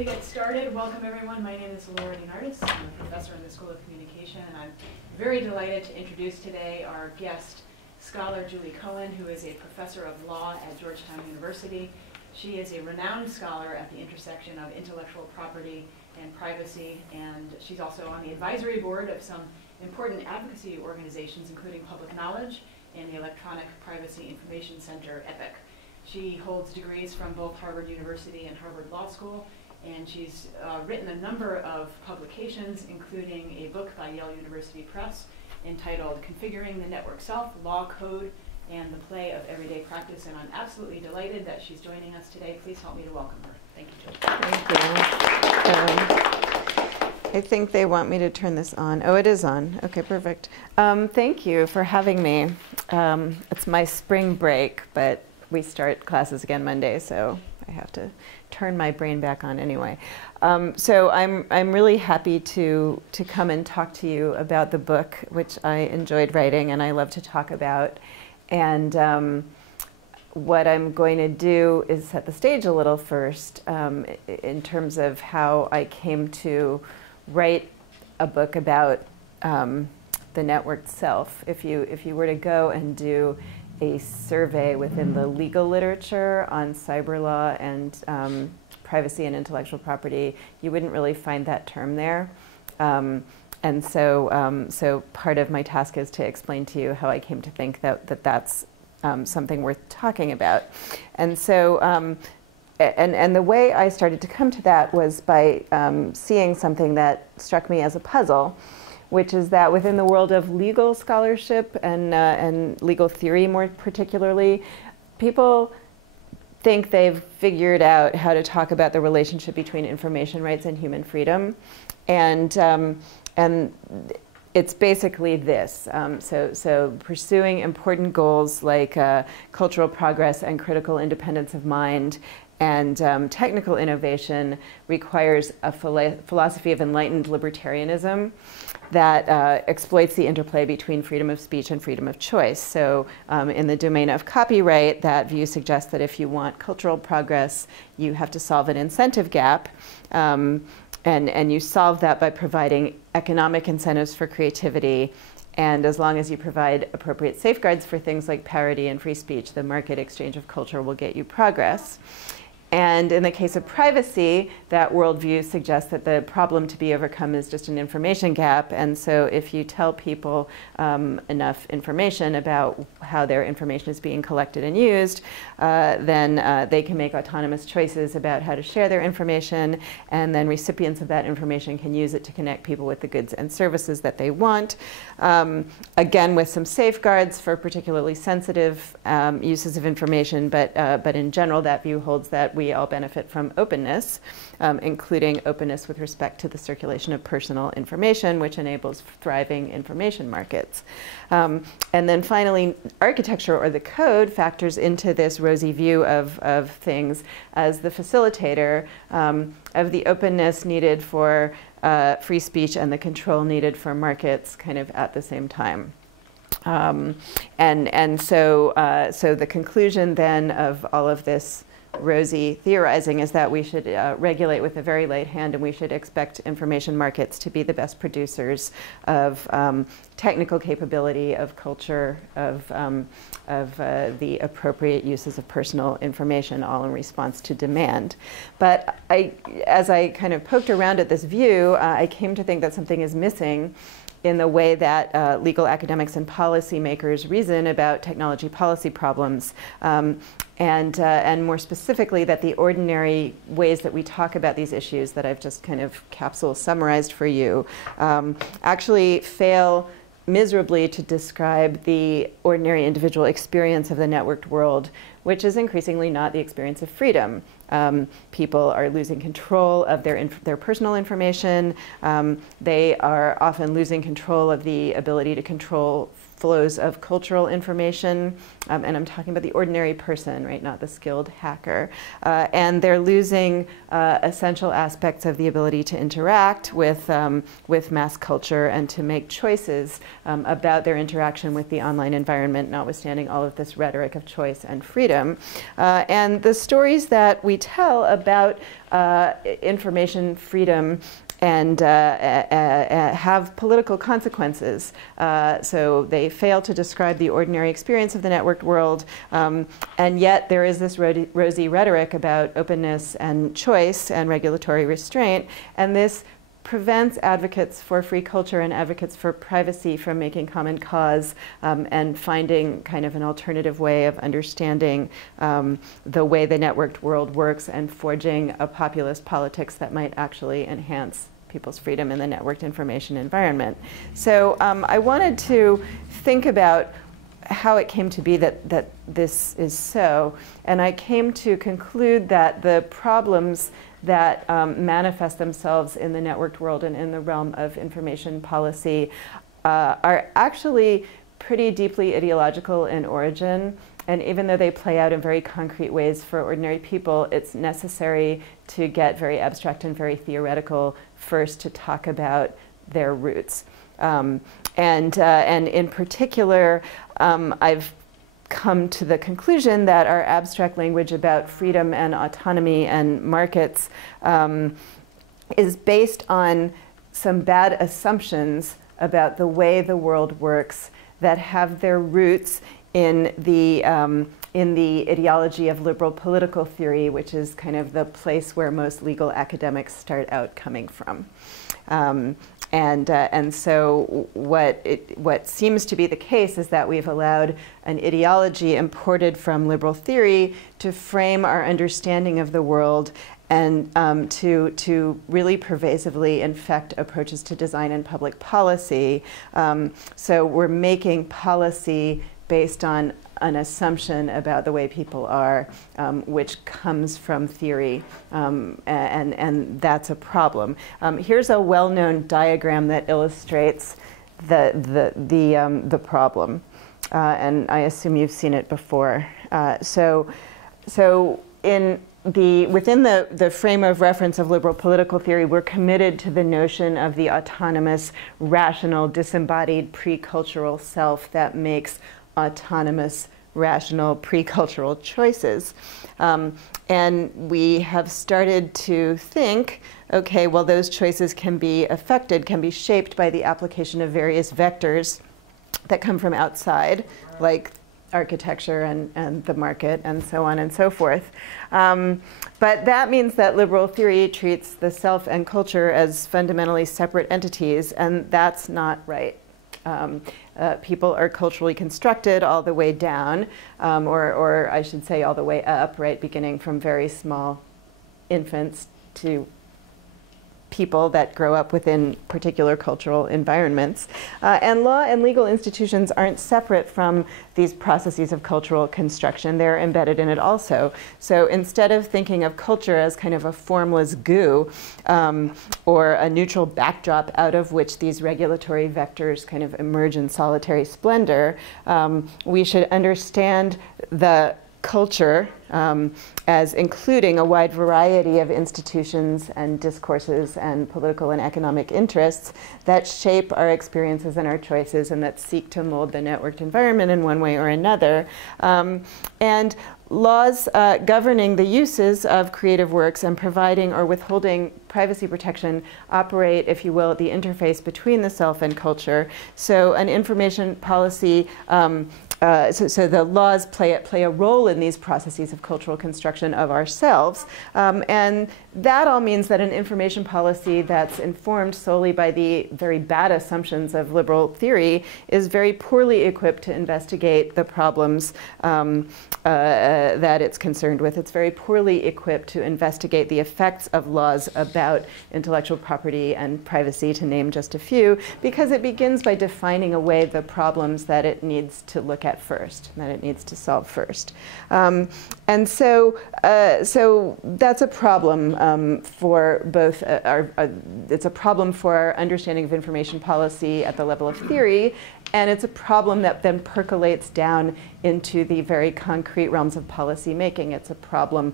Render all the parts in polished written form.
to get started. Welcome everyone. My name is Laura DeNardis. I'm a professor in the School of Communication, and I'm very delighted to introduce today our guest scholar, Julie Cohen, who is a professor of law at Georgetown University. She is a renowned scholar at the intersection of intellectual property and privacy, and she's also on the advisory board of some important advocacy organizations, including Public Knowledge and the Electronic Privacy Information Center, EPIC. She holds degrees from both Harvard University and Harvard Law School, and she's written a number of publications, including a book by Yale University Press entitled Configuring the Network Self, Law, Code, and the Play of Everyday Practice. And I'm absolutely delighted that she's joining us today. Please help me to welcome her. Thank you, Julie. Thank you. I think they want me to turn this on. Oh, it is on. Okay, perfect. Thank you for having me. It's my spring break, but we start classes again Monday, so I have to turn my brain back on anyway. So I'm really happy to come and talk to you about the book, which I enjoyed writing and I love to talk about. And what I'm going to do is set the stage a little first in terms of how I came to write a book about the network self. If you were to go and do a survey within the legal literature on cyber law and privacy and intellectual property, you wouldn't really find that term there. And so part of my task is to explain to you how I came to think that's something worth talking about. And so, and the way I started to come to that was by seeing something that struck me as a puzzle, which is that within the world of legal scholarship and legal theory more particularly, people think they've figured out how to talk about the relationship between information rights and human freedom. And it's basically this. So pursuing important goals like cultural progress and critical independence of mind and technical innovation requires a philosophy of enlightened libertarianism that exploits the interplay between freedom of speech and freedom of choice. So in the domain of copyright, that view suggests that if you want cultural progress, you have to solve an incentive gap. And you solve that by providing economic incentives for creativity. And as long as you provide appropriate safeguards for things like parody and free speech, the market exchange of culture will get you progress. And in the case of privacy, that worldview suggests that the problem to be overcome is just an information gap. And so if you tell people enough information about how their information is being collected and used, then they can make autonomous choices about how to share their information. And then recipients of that information can use it to connect people with the goods and services that they want. Again, with some safeguards for particularly sensitive uses of information. But in general, that view holds that we all benefit from openness, including openness with respect to the circulation of personal information, which enables thriving information markets. And then finally, architecture or the code factors into this rosy view of things as the facilitator of the openness needed for free speech and the control needed for markets kind of at the same time. So the conclusion then of all of this rosy theorizing is that we should regulate with a very light hand, and we should expect information markets to be the best producers of technical capability, of culture, of the appropriate uses of personal information, all in response to demand. But as I kind of poked around at this view, I came to think that something is missing in the way that legal academics and policymakers reason about technology policy problems. And more specifically, that the ordinary ways that we talk about these issues that I've just kind of capsule summarized for you actually fail miserably to describe the ordinary individual experience of the networked world, which is increasingly not the experience of freedom. People are losing control of their personal information. They are often losing control of the ability to control flows of cultural information, and I'm talking about the ordinary person, right, not the skilled hacker. And they're losing essential aspects of the ability to interact with mass culture and to make choices about their interaction with the online environment, notwithstanding all of this rhetoric of choice and freedom. And the stories that we tell about information freedom and have political consequences. So they fail to describe the ordinary experience of the networked world, and yet there is this rosy rhetoric about openness and choice and regulatory restraint, and this prevents advocates for free culture and advocates for privacy from making common cause and finding kind of an alternative way of understanding the way the networked world works and forging a populist politics that might actually enhance people's freedom in the networked information environment. So I wanted to think about how it came to be that this is so, and I came to conclude that the problems that manifest themselves in the networked world and in the realm of information policy are actually pretty deeply ideological in origin. And even though they play out in very concrete ways for ordinary people, it's necessary to get very abstract and very theoretical first to talk about their roots. And in particular, I've come to the conclusion that our abstract language about freedom and autonomy and markets is based on some bad assumptions about the way the world works that have their roots in the ideology of liberal political theory, which is kind of the place where most legal academics start out coming from. And so what seems to be the case is that we've allowed an ideology imported from liberal theory to frame our understanding of the world and to really pervasively infect approaches to design and public policy. So we're making policy based on an assumption about the way people are, which comes from theory, and that's a problem. Here's a well-known diagram that illustrates the problem, and I assume you've seen it before. So within the frame of reference of liberal political theory, we're committed to the notion of the autonomous, rational, disembodied, pre-cultural self that makes autonomous, rational, pre-cultural choices. And we have started to think, okay, well, those choices can be affected, can be shaped by the application of various vectors that come from outside, like architecture and the market and so on and so forth. But that means that liberal theory treats the self and culture as fundamentally separate entities, and that's not right. People are culturally constructed all the way down, or I should say all the way up, right, beginning from very small infants to people that grow up within particular cultural environments. And law and legal institutions aren't separate from these processes of cultural construction. They're embedded in it also. So instead of thinking of culture as kind of a formless goo or a neutral backdrop out of which these regulatory vectors kind of emerge in solitary splendor, we should understand the culture as including a wide variety of institutions and discourses and political and economic interests that shape our experiences and our choices and that seek to mold the networked environment in one way or another. And laws governing the uses of creative works and providing or withholding privacy protection operate, if you will, at the interface between the self and culture. So an information policy so the laws play a role in these processes of cultural construction of ourselves. And that all means that an information policy that's informed solely by the very bad assumptions of liberal theory is very poorly equipped to investigate the problems that it's concerned with. It's very poorly equipped to investigate the effects of laws about intellectual property and privacy, to name just a few, because it begins by defining away the problems that it needs to look at first, that it needs to solve first. And so that's a problem for both, it's a problem for our understanding of information policy at the level of theory, And it's a problem that then percolates down into the very concrete realms of policy making. It's a problem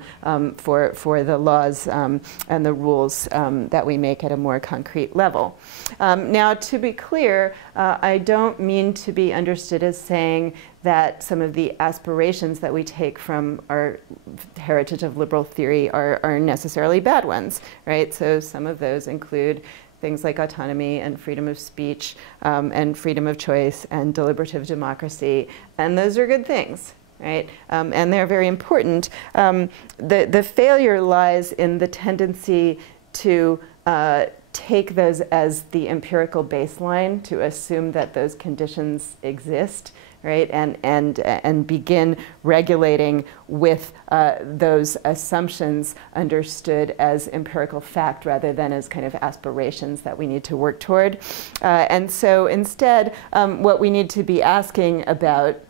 for the laws and the rules that we make at a more concrete level. Now, to be clear, I don't mean to be understood as saying that some of the aspirations that we take from our heritage of liberal theory are necessarily bad ones, right? So some of those include things like autonomy and freedom of speech and freedom of choice and deliberative democracy. And those are good things, right? And they're very important. The failure lies in the tendency to take those as the empirical baseline, to assume that those conditions exist, right? And begin regulating with those assumptions understood as empirical fact rather than as kind of aspirations that we need to work toward. And so instead, what we need to be asking about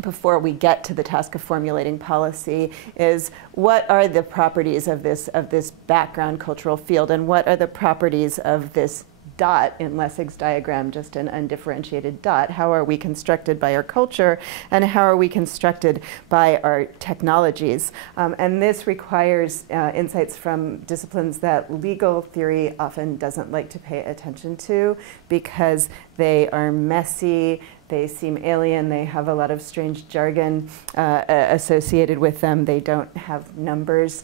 before we get to the task of formulating policy is, what are the properties of this background cultural field, and what are the properties of this dot in Lessig's diagram, just an undifferentiated dot? How are we constructed by our culture, and how are we constructed by our technologies? And this requires insights from disciplines that legal theory often doesn't like to pay attention to because they are messy, they seem alien, they have a lot of strange jargon associated with them, they don't have numbers.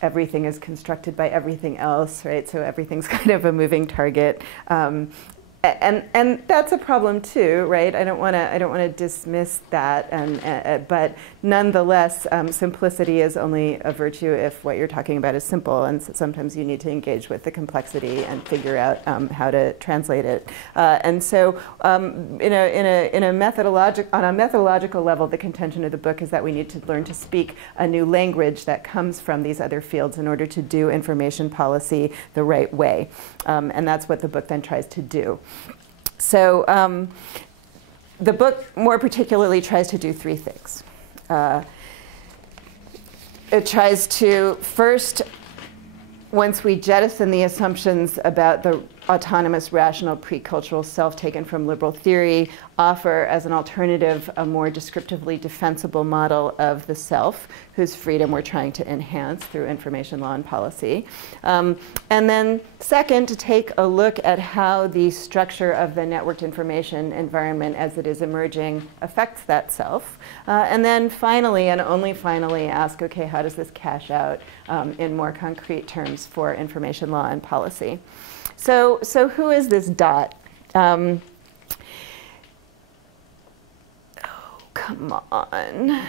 Everything is constructed by everything else, right? So everything's kind of a moving target. And that's a problem too, right? I don't want to dismiss that, but nonetheless, simplicity is only a virtue if what you're talking about is simple, and so sometimes you need to engage with the complexity and figure out how to translate it. And so, on a methodological level, the contention of the book is that we need to learn to speak a new language that comes from these other fields in order to do information policy the right way, and that's what the book then tries to do. So the book more particularly tries to do three things. It tries to first, once we jettison the assumptions about the autonomous, rational, pre-cultural self taken from liberal theory, offer as an alternative a more descriptively defensible model of the self, whose freedom we're trying to enhance through information law and policy. And then second, to take a look at how the structure of the networked information environment as it is emerging affects that self. And then finally, and only finally, ask, okay, how does this cash out in more concrete terms for information law and policy? So who is this dot? Oh, come on.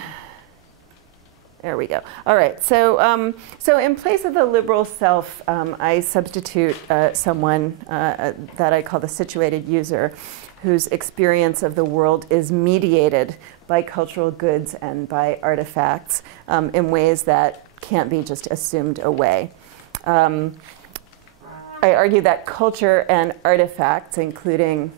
There we go. All right. So in place of the liberal self, I substitute someone that I call the situated user, whose experience of the world is mediated by cultural goods and by artifacts in ways that can't be just assumed away. I argue that culture and artifacts, including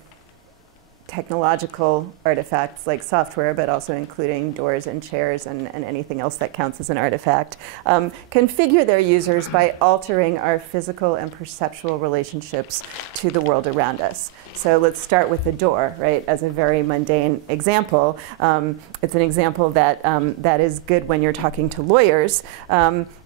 technological artifacts like software, but also including doors and chairs and anything else that counts as an artifact, configure their users by altering our physical and perceptual relationships to the world around us. So let's start with the door, right, as a very mundane example. It's an example that, that is good when you're talking to lawyers,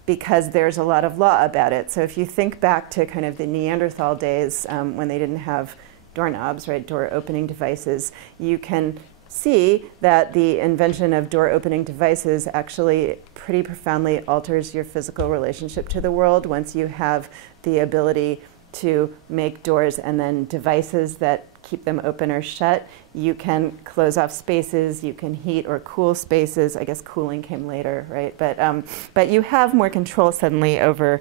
because there's a lot of law about it. So if you think back to kind of the Neanderthal days when they didn't have doorknobs, right, door opening devices, you can see that the invention of door opening devices actually pretty profoundly alters your physical relationship to the world once you have the ability to make doors and then devices that keep them open or shut. You can close off spaces, you can heat or cool spaces. I guess cooling came later, right? But you have more control suddenly over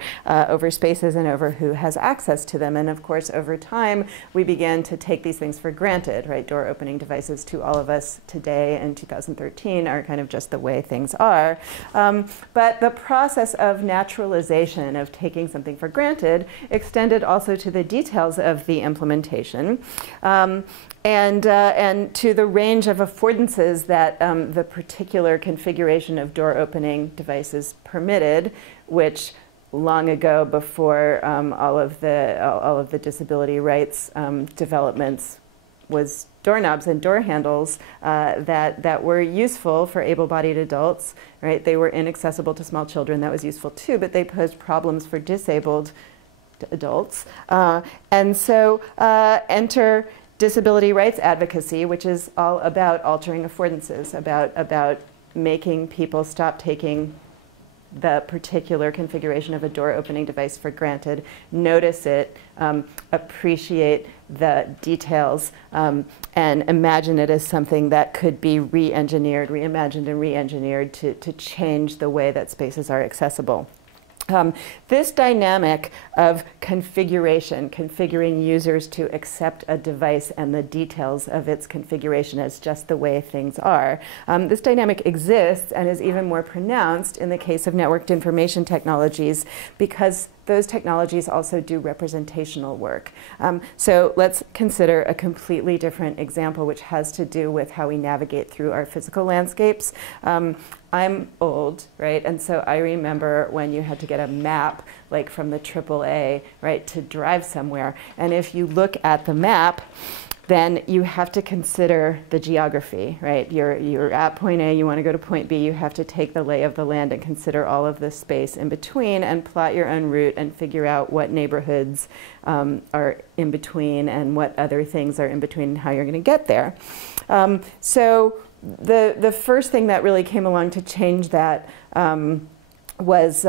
spaces and over who has access to them. And of course, over time, we began to take these things for granted, right? Door opening devices to all of us today in 2013 are kind of just the way things are. But the process of naturalization, of taking something for granted, extended also to the details of the implementation. And to the range of affordances that the particular configuration of door opening devices permitted, which long ago, before all of the disability rights developments, was doorknobs and door handles that were useful for able-bodied adults, right? They were inaccessible to small children. That was useful too, but they posed problems for disabled adults. And so enter disability rights advocacy, which is all about altering affordances, about making people stop taking the particular configuration of a door opening device for granted, notice it, appreciate the details, and imagine it as something that could be re-engineered, reimagined and re-engineered to change the way that spaces are accessible. This dynamic of configuration, configuring users to accept a device and the details of its configuration as just the way things are, this dynamic exists and is even more pronounced in the case of networked information technologies because those technologies also do representational work. So let's consider a completely different example which has to do with how we navigate through our physical landscapes. I'm old, right? And so I remember when you had to get a map, like from the AAA, right, to drive somewhere. And if you look at the map, then you have to consider the geography, right? You're at point A, you want to go to point B, you have to take the lay of the land and consider all of the space in between and plot your own route and figure out what neighborhoods are in between and what other things are in between and how you're going to get there. So the first thing that really came along to change that was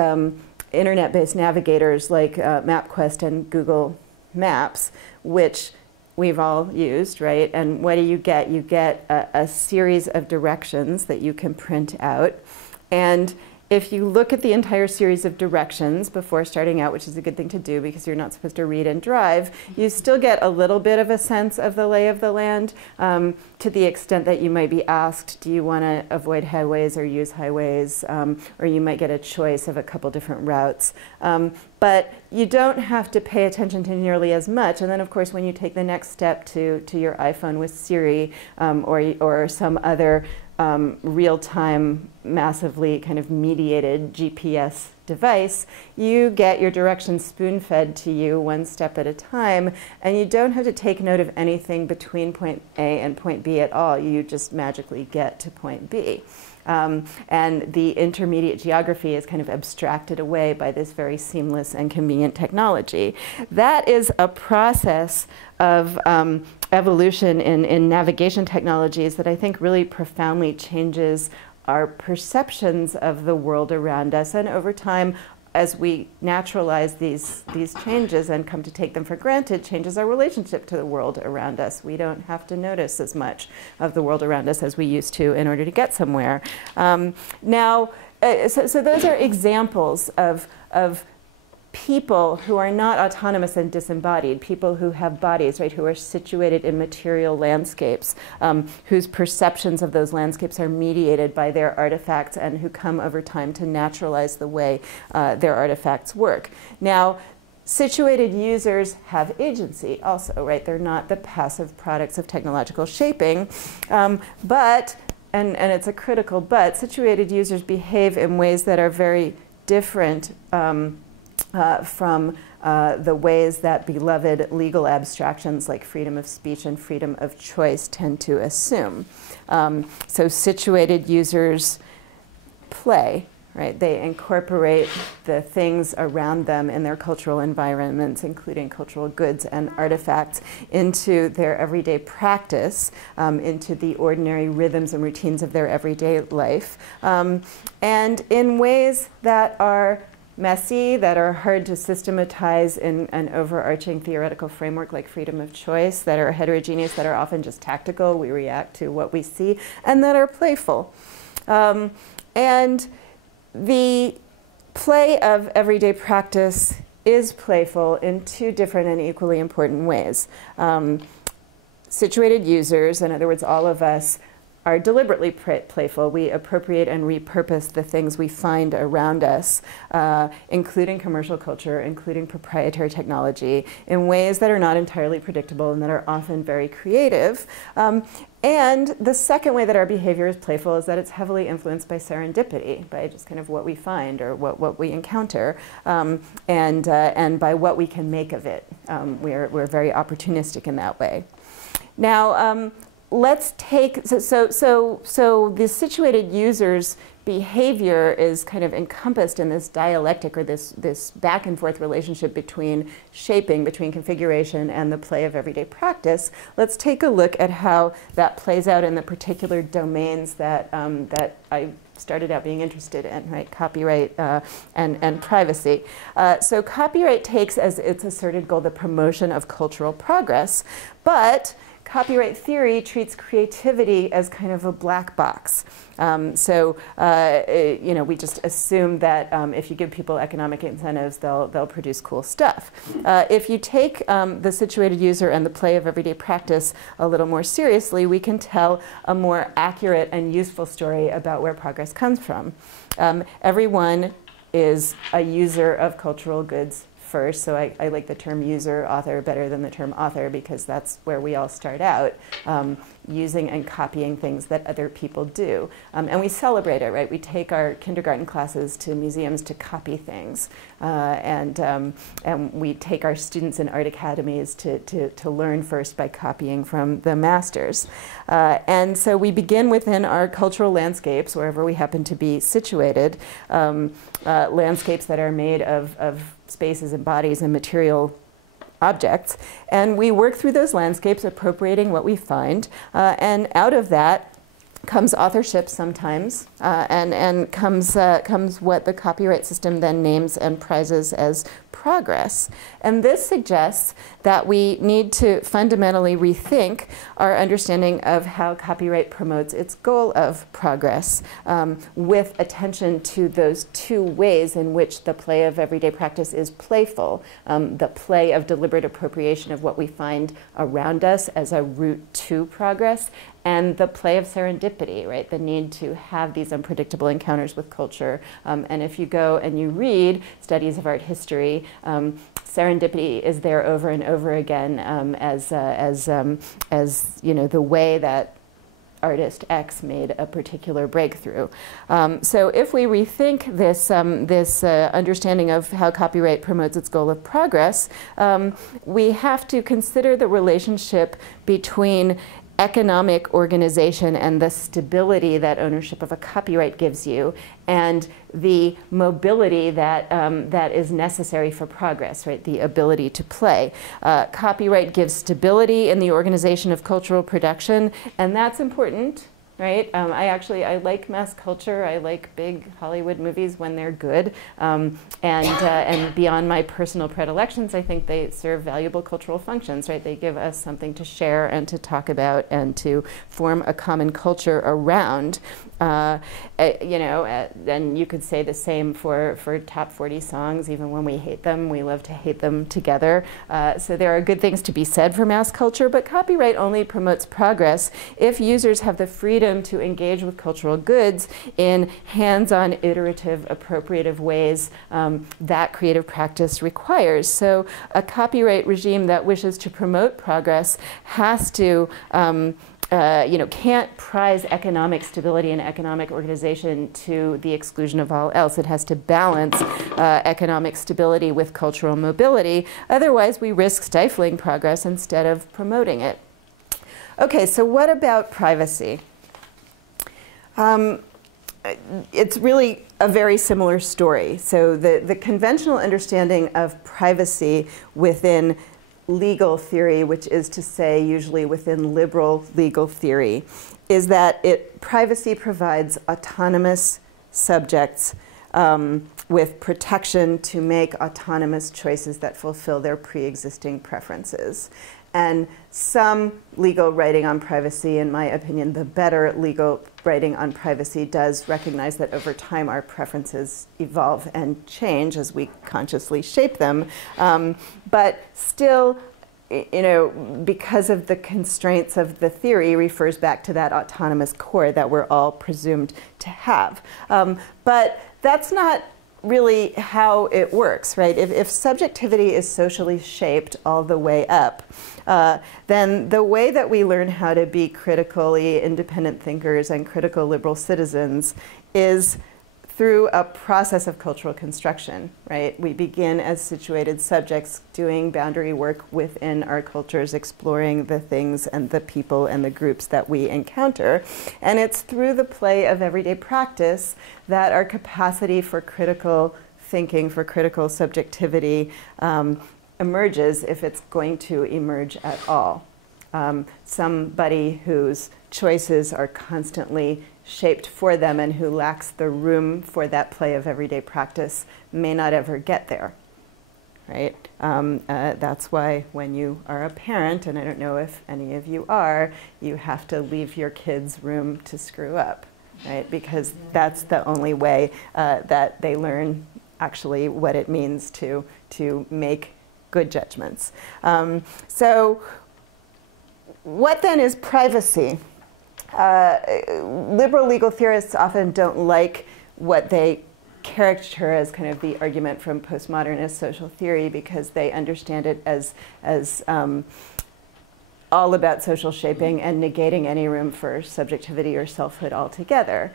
internet-based navigators like MapQuest and Google Maps, which we've all used, right? And what do? You get a series of directions that you can print out. And if you look at the entire series of directions before starting out, which is a good thing to do because you're not supposed to read and drive, you still get a little bit of a sense of the lay of the land to the extent that you might be asked, do you want to avoid highways or use highways? Or you might get a choice of a couple different routes. But you don't have to pay attention to nearly as much. And then, of course, when you take the next step to your iPhone with Siri or some other real-time, massively kind of mediated GPS device, you get your directions spoon-fed to you one step at a time, and you don't have to take note of anything between point A and point B at all. You just magically get to point B. And the intermediate geography is kind of abstracted away by this very seamless and convenient technology. That is a process of evolution in navigation technologies that I think really profoundly changes our perceptions of the world around us. And over time, as we naturalize these changes and come to take them for granted, changes our relationship to the world around us. We don't have to notice as much of the world around us as we used to in order to get somewhere. So those are examples of people who are not autonomous and disembodied, people who have bodies, right, who are situated in material landscapes, whose perceptions of those landscapes are mediated by their artifacts and who come over time to naturalize the way their artifacts work. Now, situated users have agency also, right? They're not the passive products of technological shaping, but, and it's a critical but, situated users behave in ways that are very different from the ways that beloved legal abstractions like freedom of speech and freedom of choice tend to assume. So situated users play, right? They incorporate the things around them in their cultural environments, including cultural goods and artifacts, into their everyday practice, into the ordinary rhythms and routines of their everyday life, and in ways that are messy, that are hard to systematize in an overarching theoretical framework like freedom of choice, that are heterogeneous, that are often just tactical, we react to what we see, and that are playful. And the play of everyday practice is playful in two different and equally important ways. Situated users, in other words, all of us, are deliberately playful. We appropriate and repurpose the things we find around us, including commercial culture, including proprietary technology, in ways that are not entirely predictable and that are often very creative. And the second way that our behavior is playful is that it's heavily influenced by serendipity, by just kind of what we find or what we encounter, and by what we can make of it. We're very opportunistic in that way. Now, let's take, so the situated user's behavior is kind of encompassed in this dialectic, or this back and forth relationship between shaping, between configuration and the play of everyday practice. Let's take a look at how that plays out in the particular domains that, that I started out being interested in, right? Copyright and privacy. So copyright takes as its asserted goal the promotion of cultural progress, but copyright theory treats creativity as kind of a black box. You know, we just assume that if you give people economic incentives, they'll produce cool stuff. If you take the situated user and the play of everyday practice a little more seriously, we can tell a more accurate and useful story about where progress comes from. Everyone is a user of cultural goods first, so I like the term user author better than the term author, because that's where we all start out, using and copying things that other people do. And we celebrate it, right? We take our kindergarten classes to museums to copy things. And we take our students in art academies to learn first by copying from the masters. And so we begin within our cultural landscapes, wherever we happen to be situated, landscapes that are made of spaces and bodies and material objects, and we work through those landscapes, appropriating what we find, and out of that comes authorship sometimes, and comes what the copyright system then names and prizes as progress. And this suggests that we need to fundamentally rethink our understanding of how copyright promotes its goal of progress, with attention to those two ways in which the play of everyday practice is playful, the play of deliberate appropriation of what we find around us as a route to progress, and the play of serendipity, right? The need to have these unpredictable encounters with culture. And if you go and you read studies of art history, serendipity is there over and over again as you know, the way that artist X made a particular breakthrough. So if we rethink this, understanding of how copyright promotes its goal of progress, we have to consider the relationship between economic organization and the stability that ownership of a copyright gives you, and the mobility that, that is necessary for progress, right? The ability to play. Copyright gives stability in the organization of cultural production, and that's important. Right? I like mass culture. I like big Hollywood movies when they're good. And beyond my personal predilections, I think they serve valuable cultural functions, right? They give us something to share and to talk about and to form a common culture around. You know, then you could say the same for top 40 songs. Even when we hate them, we love to hate them together. So there are good things to be said for mass culture, but copyright only promotes progress if users have the freedom to engage with cultural goods in hands-on, iterative, appropriative ways that creative practice requires. So a copyright regime that wishes to promote progress has to you know, can't prize economic stability and economic organization to the exclusion of all else. It has to balance economic stability with cultural mobility. Otherwise, we risk stifling progress instead of promoting it. Okay, so what about privacy? It's really a very similar story. So the conventional understanding of privacy within legal theory, which is to say usually within liberal legal theory, is that privacy provides autonomous subjects with protection to make autonomous choices that fulfill their pre-existing preferences. And some legal writing on privacy, in my opinion, the better legal writing on privacy does recognize that over time our preferences evolve and change as we consciously shape them. But still, you know, because of the constraints of the theory, refers back to that autonomous core that we're all presumed to have. But that's not really how it works, right? If subjectivity is socially shaped all the way up, then the way that we learn how to be critically independent thinkers and critical liberal citizens is through a process of cultural construction, right? We begin as situated subjects doing boundary work within our cultures, exploring the things and the people and the groups that we encounter. And it's through the play of everyday practice that our capacity for critical thinking, for critical subjectivity emerges, if it's going to emerge at all. Somebody whose choices are constantly shaped for them and who lacks the room for that play of everyday practice may not ever get there, right? That's why when you are a parent, and I don't know if any of you are, you have to leave your kids room to screw up, right? Because that's the only way that they learn actually what it means to make good judgments. So what then is privacy? Liberal legal theorists often don't like what they caricature as kind of the argument from postmodernist social theory, because they understand it as all about social shaping and negating any room for subjectivity or selfhood altogether.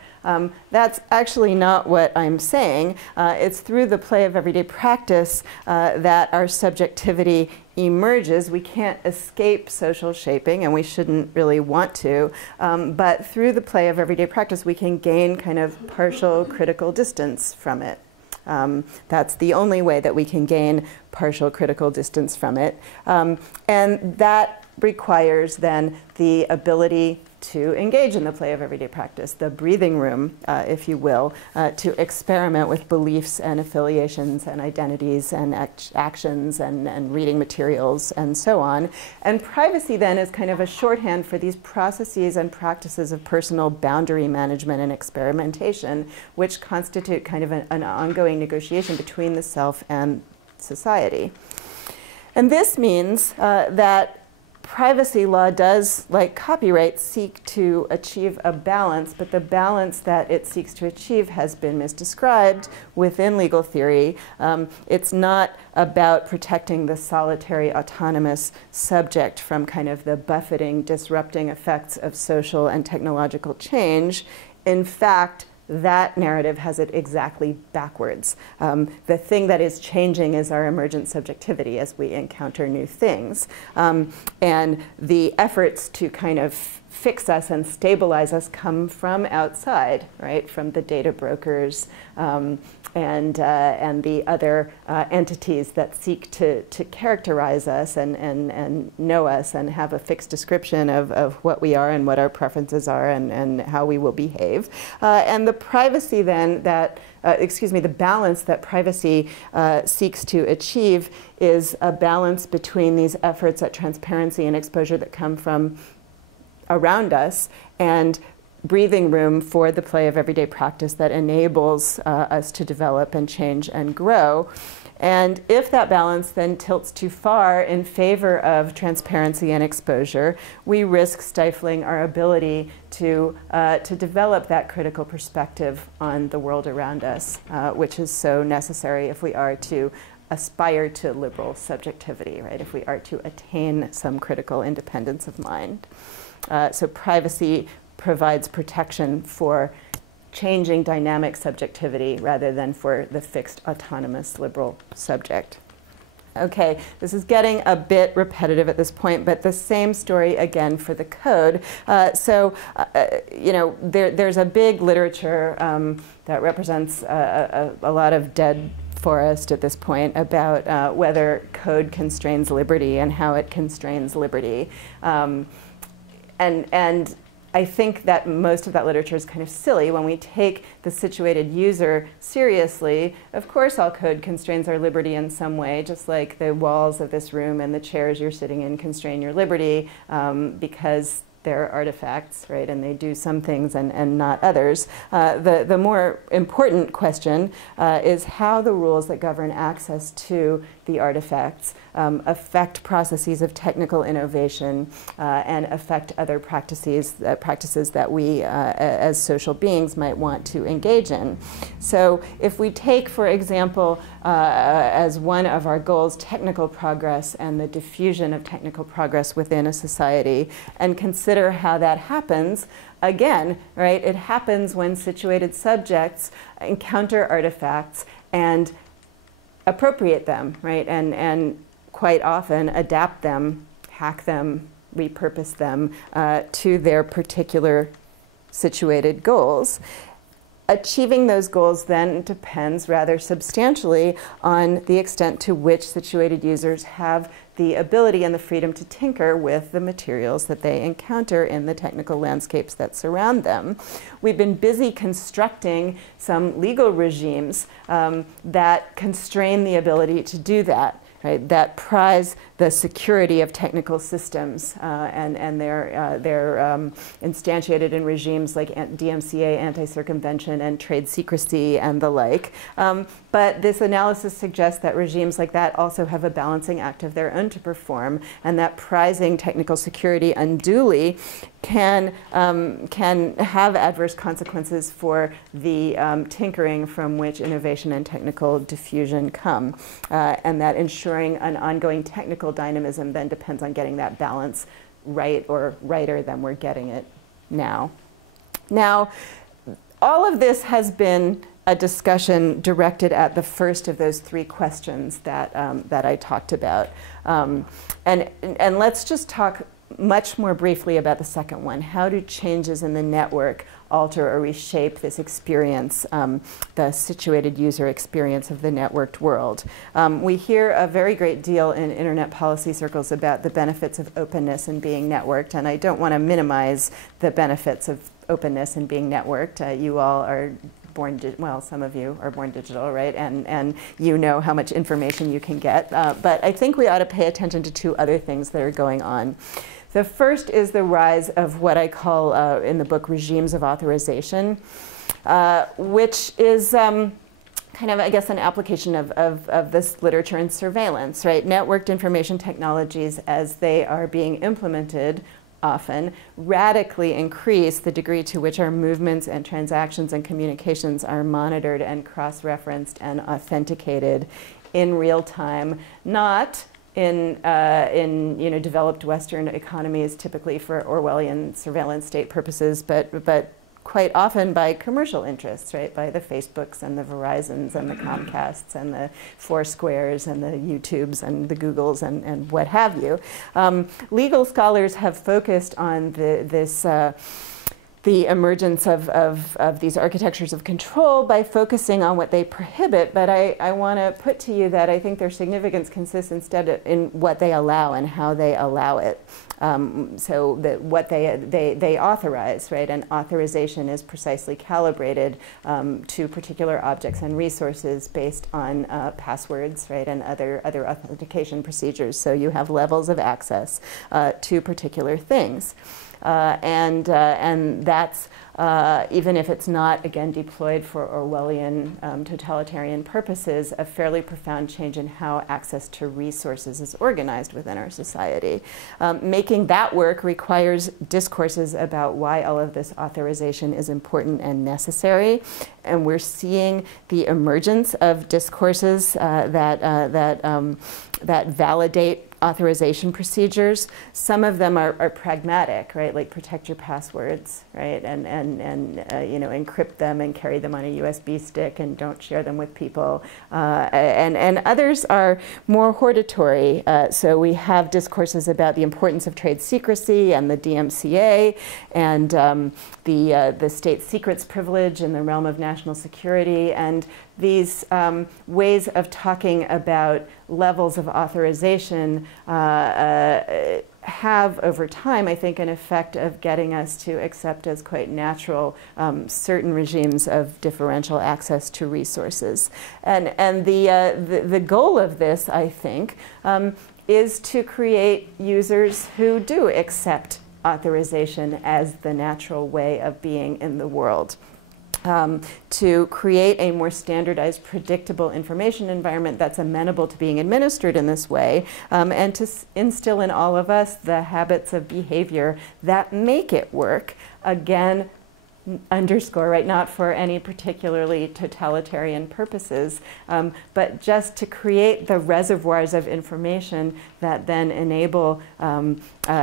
That's actually not what I'm saying. It's through the play of everyday practice that our subjectivity emerges. We can't escape social shaping, and we shouldn't really want to, but through the play of everyday practice we can gain kind of partial critical distance from it. That's the only way that we can gain partial critical distance from it. And that requires then the ability to engage in the play of everyday practice, the breathing room, if you will, to experiment with beliefs and affiliations and identities and actions and reading materials and so on. And privacy then is kind of a shorthand for these processes and practices of personal boundary management and experimentation, which constitute kind of an ongoing negotiation between the self and society. And this means that privacy law does, like copyright, seek to achieve a balance, but the balance that it seeks to achieve has been misdescribed within legal theory. It's not about protecting the solitary, autonomous subject from kind of the buffeting, disrupting effects of social and technological change. In fact, that narrative has it exactly backwards. The thing that is changing is our emergent subjectivity as we encounter new things. And the efforts to kind of fix us and stabilize us come from outside, right? From the data brokers and the other entities that seek to characterize us and know us and have a fixed description of what we are and what our preferences are and how we will behave. And the privacy then that, the balance that privacy seeks to achieve is a balance between these efforts at transparency and exposure that come from around us and breathing room for the play of everyday practice that enables us to develop and change and grow. And if that balance then tilts too far in favor of transparency and exposure, we risk stifling our ability to develop that critical perspective on the world around us, which is so necessary if we are to aspire to liberal subjectivity, right? If we are to attain some critical independence of mind. So privacy provides protection for changing dynamic subjectivity rather than for the fixed autonomous liberal subject. Okay, this is getting a bit repetitive at this point, but the same story again for the code. There's a big literature that represents a lot of dead forest at this point about whether code constrains liberty and how it constrains liberty. And I think that most of that literature is kind of silly. When we take the situated user seriously, of course all code constrains our liberty in some way, just like the walls of this room and the chairs you're sitting in constrain your liberty because they're artifacts, right? And they do some things and not others. The more important question is how the rules that govern access to the artifacts affect processes of technical innovation and affect other practices that we as social beings might want to engage in. So if we take, for example, as one of our goals, technical progress and the diffusion of technical progress within a society, and consider consider how that happens, again, right, it happens when situated subjects encounter artifacts and appropriate them, right, and quite often adapt them, hack them, repurpose them to their particular situated goals. Achieving those goals then depends rather substantially on the extent to which situated users have the ability and the freedom to tinker with the materials that they encounter in the technical landscapes that surround them. We've been busy constructing some legal regimes that constrain the ability to do that. Right, that prize the security of technical systems, and they're instantiated in regimes like DMCA, anti-circumvention, and trade secrecy, and the like. But this analysis suggests that regimes like that also have a balancing act of their own to perform, and that prizing technical security unduly can have adverse consequences for the tinkering from which innovation and technical diffusion come, and that ensuring an ongoing technical dynamism then depends on getting that balance right, or righter than we're getting it now. Now, all of this has been a discussion directed at the first of those three questions that, that I talked about. And let's just talk much more briefly about the second one. How do changes in the network alter or reshape this experience, the situated user experience of the networked world? We hear a very great deal in internet policy circles about the benefits of openness and being networked, and I don't want to minimize the benefits of openness and being networked. You all are born, well, some of you are born digital, right? And you know how much information you can get. But I think we ought to pay attention to two other things that are going on. The first is the rise of what I call in the book regimes of authorization, which is kind of, I guess, an application of this literature and surveillance, right? Networked information technologies, as they are being implemented, often radically increase the degree to which our movements and transactions and communications are monitored and cross-referenced and authenticated in real time, not in developed Western economies, typically for Orwellian surveillance state purposes, but quite often by commercial interests, right? By the Facebooks and the Verizons and the Comcasts and the Foursquares and the YouTubes and the Googles and what have you. Legal scholars have focused on the emergence of these architectures of control by focusing on what they prohibit, but I want to put to you that I think their significance consists instead in what they allow and how they allow it. So that what they authorize, right? And authorization is precisely calibrated to particular objects and resources based on passwords, right? And other authentication procedures. So you have levels of access to particular things. And that's, even if it's not, again, deployed for Orwellian totalitarian purposes, a fairly profound change in how access to resources is organized within our society. Making that work requires discourses about why all of this authorization is important and necessary. And we're seeing the emergence of discourses that validate authorization procedures. Some of them are pragmatic, right? Like protect your passwords, right? And encrypt them and carry them on a USB stick and don't share them with people. And others are more hortatory. So we have discourses about the importance of trade secrecy and the DMCA and the state secrets privilege in the realm of national security, and these ways of talking about levels of authorization have, over time, I think, an effect of getting us to accept as quite natural certain regimes of differential access to resources. And the goal of this, I think, is to create users who do accept authorization as the natural way of being in the world. To create a more standardized, predictable information environment that's amenable to being administered in this way, and to instill in all of us the habits of behavior that make it work, again, underscore, right, not for any particularly totalitarian purposes, but just to create the reservoirs of information that then enable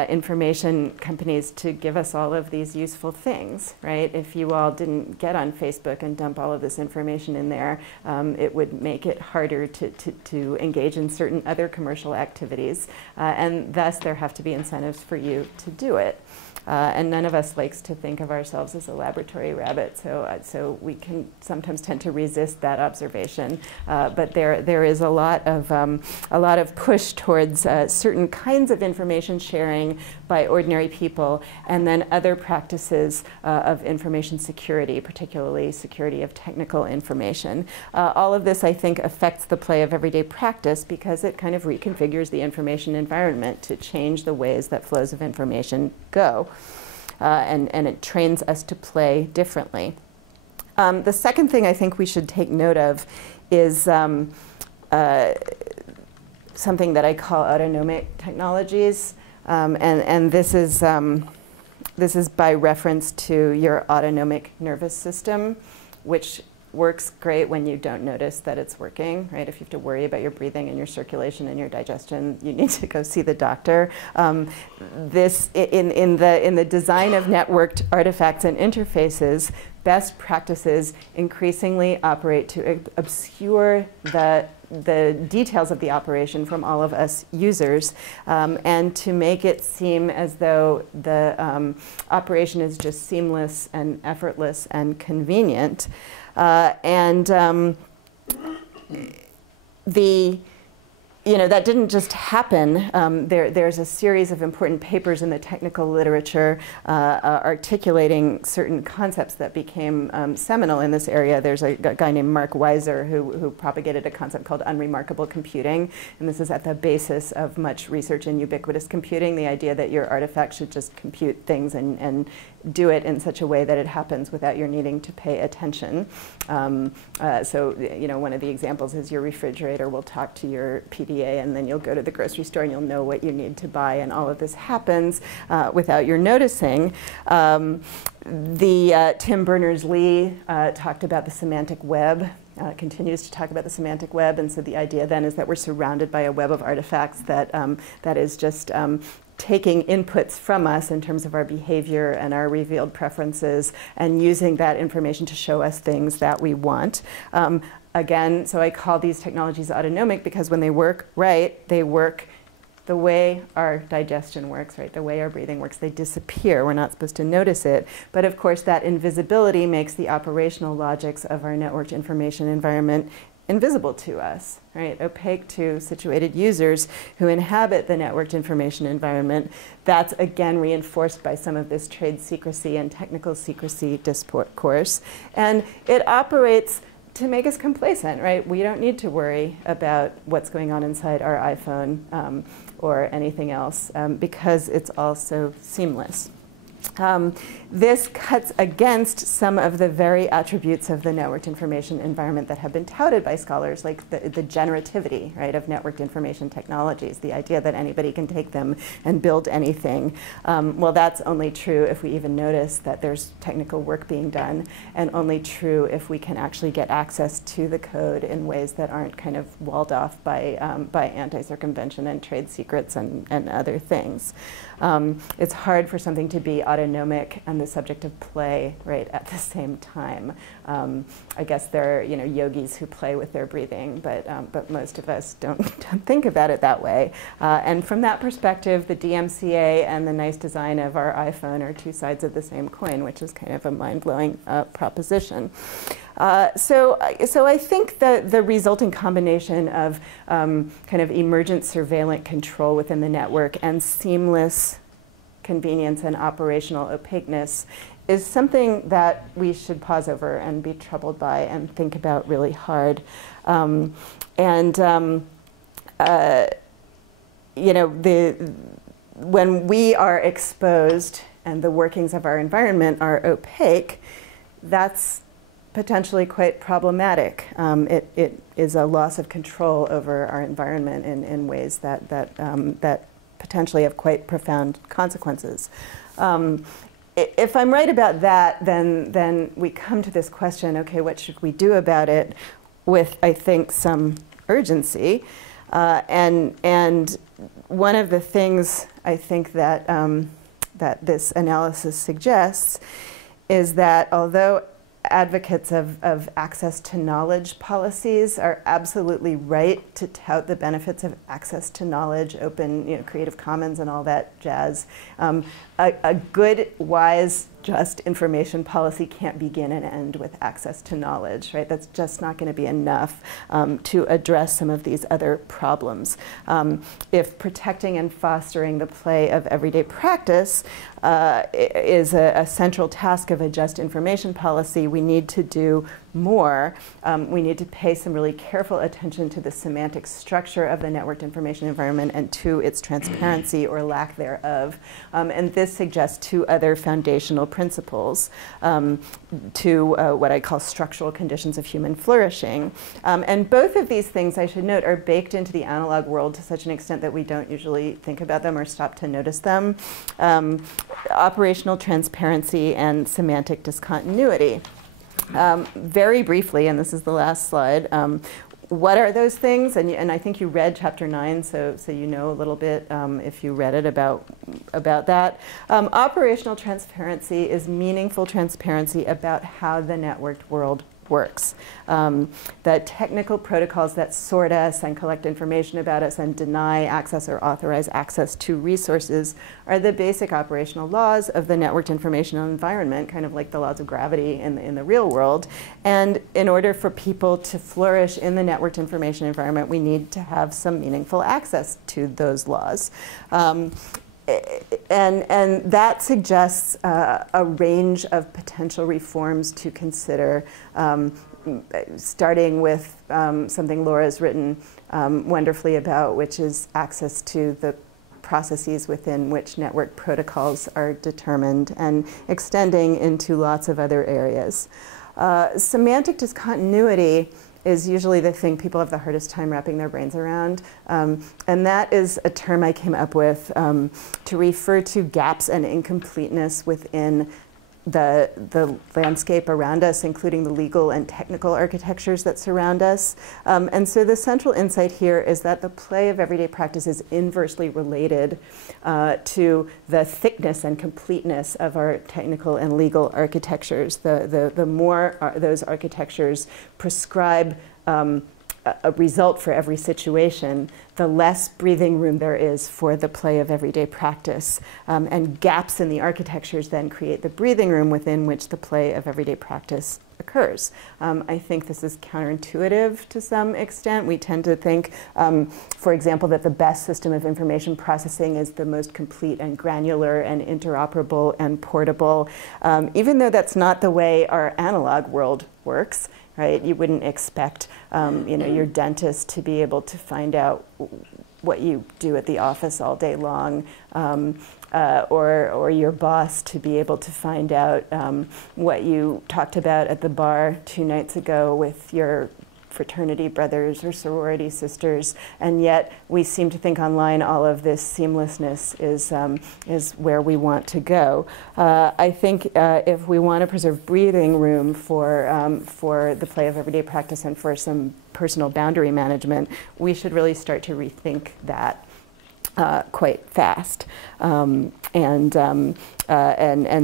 information companies to give us all of these useful things, right? If you all didn't get on Facebook and dump all of this information in there, it would make it harder to engage in certain other commercial activities, and thus there have to be incentives for you to do it. And none of us likes to think of ourselves as a laboratory rabbit, so we can sometimes tend to resist that observation. But there is a lot of push towards certain kinds of information sharing by ordinary people, and then other practices of information security, particularly security of technical information. All of this, I think, affects the play of everyday practice because it kind of reconfigures the information environment to change the ways that flows of information go. And it trains us to play differently. The second thing I think we should take note of is something that I call autonomic technologies. And this is by reference to your autonomic nervous system, which works great when you don't notice that it's working, right? If you have to worry about your breathing and your circulation and your digestion, you need to go see the doctor. This in the design of networked artifacts and interfaces, best practices increasingly operate to obscure the details of the operation from all of us users, and to make it seem as though the operation is just seamless and effortless and convenient. That didn't just happen. There's a series of important papers in the technical literature articulating certain concepts that became seminal in this area. There's a guy named Mark Weiser who propagated a concept called unremarkable computing, and this is at the basis of much research in ubiquitous computing, the idea that your artifact should just compute things and do it in such a way that it happens without your needing to pay attention. So one of the examples is your refrigerator will talk to your PDA, and then you'll go to the grocery store and you'll know what you need to buy, and all of this happens without your noticing. Tim Berners-Lee talked about the semantic web, continues to talk about the semantic web, and so the idea then is that we're surrounded by a web of artifacts that is just taking inputs from us in terms of our behavior and our revealed preferences, and using that information to show us things that we want. Again, so I call these technologies autonomic because when they work right, they work the way our digestion works, right? The way our breathing works. They disappear. We're not supposed to notice it. But of course, that invisibility makes the operational logics of our networked information environment invisible to us, right? Opaque to situated users who inhabit the networked information environment. That's again reinforced by some of this trade secrecy and technical secrecy discourse. And it operates to make us complacent, right? We don't need to worry about what's going on inside our iPhone or anything else because it's all so seamless. This cuts against some of the very attributes of the networked information environment that have been touted by scholars, like the generativity, right, of networked information technologies, the idea that anybody can take them and build anything. Well, that's only true if we even notice that there's technical work being done, and only true if we can actually get access to the code in ways that aren't kind of walled off by anti-circumvention and trade secrets and other things. It's hard for something to be autonomic and the subject of play right at the same time. I guess there are yogis who play with their breathing, but most of us don't think about it that way. And from that perspective, the DMCA and the nice design of our iPhone are two sides of the same coin, which is kind of a mind-blowing proposition. So I think that the resulting combination of kind of emergent surveillance control within the network and seamless convenience and operational opaqueness is something that we should pause over and be troubled by and think about really hard. When we are exposed and the workings of our environment are opaque, that's potentially quite problematic. It is a loss of control over our environment in ways that potentially have quite profound consequences. if I'm right about that, then we come to this question, okay, what should we do about it with, I think, some urgency. And one of the things I think that, that this analysis suggests is that although advocates of access to knowledge policies are absolutely right to tout the benefits of access to knowledge, open, Creative Commons and all that jazz, a good, wise, just information policy can't begin and end with access to knowledge, right? That's just not going to be enough to address some of these other problems. If protecting and fostering the play of everyday practice is a central task of a just information policy, we need to do more. We need to pay some really careful attention to the semantic structure of the networked information environment and to its transparency or lack thereof. And this suggests two other foundational principles to what I call structural conditions of human flourishing. And both of these things, I should note, are baked into the analog world to such an extent that we don't usually think about them or stop to notice them. Operational transparency and semantic discontinuity. Very briefly, and this is the last slide, what are those things? And I think you read chapter 9, so you know a little bit if you read it about that. Operational transparency is meaningful transparency about how the networked world works. The technical protocols that sort us and collect information about us and deny access or authorize access to resources are the basic operational laws of the networked informational environment, kind of like the laws of gravity in the real world. And in order for people to flourish in the networked information environment, we need to have some meaningful access to those laws. And that suggests a range of potential reforms to consider, starting with something Laura's written wonderfully about, which is access to the processes within which network protocols are determined, and extending into lots of other areas. Semantic discontinuity is usually the thing people have the hardest time wrapping their brains around. And that is a term I came up with to refer to gaps and incompleteness within the landscape around us, including the legal and technical architectures that surround us. And so the central insight here is that the play of everyday practice is inversely related to the thickness and completeness of our technical and legal architectures. The more those architectures prescribe a result for every situation, the less breathing room there is for the play of everyday practice. And gaps in the architectures then create the breathing room within which the play of everyday practice occurs. I think this is counterintuitive to some extent. We tend to think, for example, that the best system of information processing is the most complete and granular and interoperable and portable, even though that's not the way our analog world works. Right? You wouldn't expect your dentist to be able to find out what you do at the office all day long, or your boss to be able to find out what you talked about at the bar 2 nights ago with your fraternity brothers or sorority sisters, and yet we seem to think online all of this seamlessness is where we want to go. I think if we want to preserve breathing room for the play of everyday practice and for some personal boundary management, we should really start to rethink that quite fast. And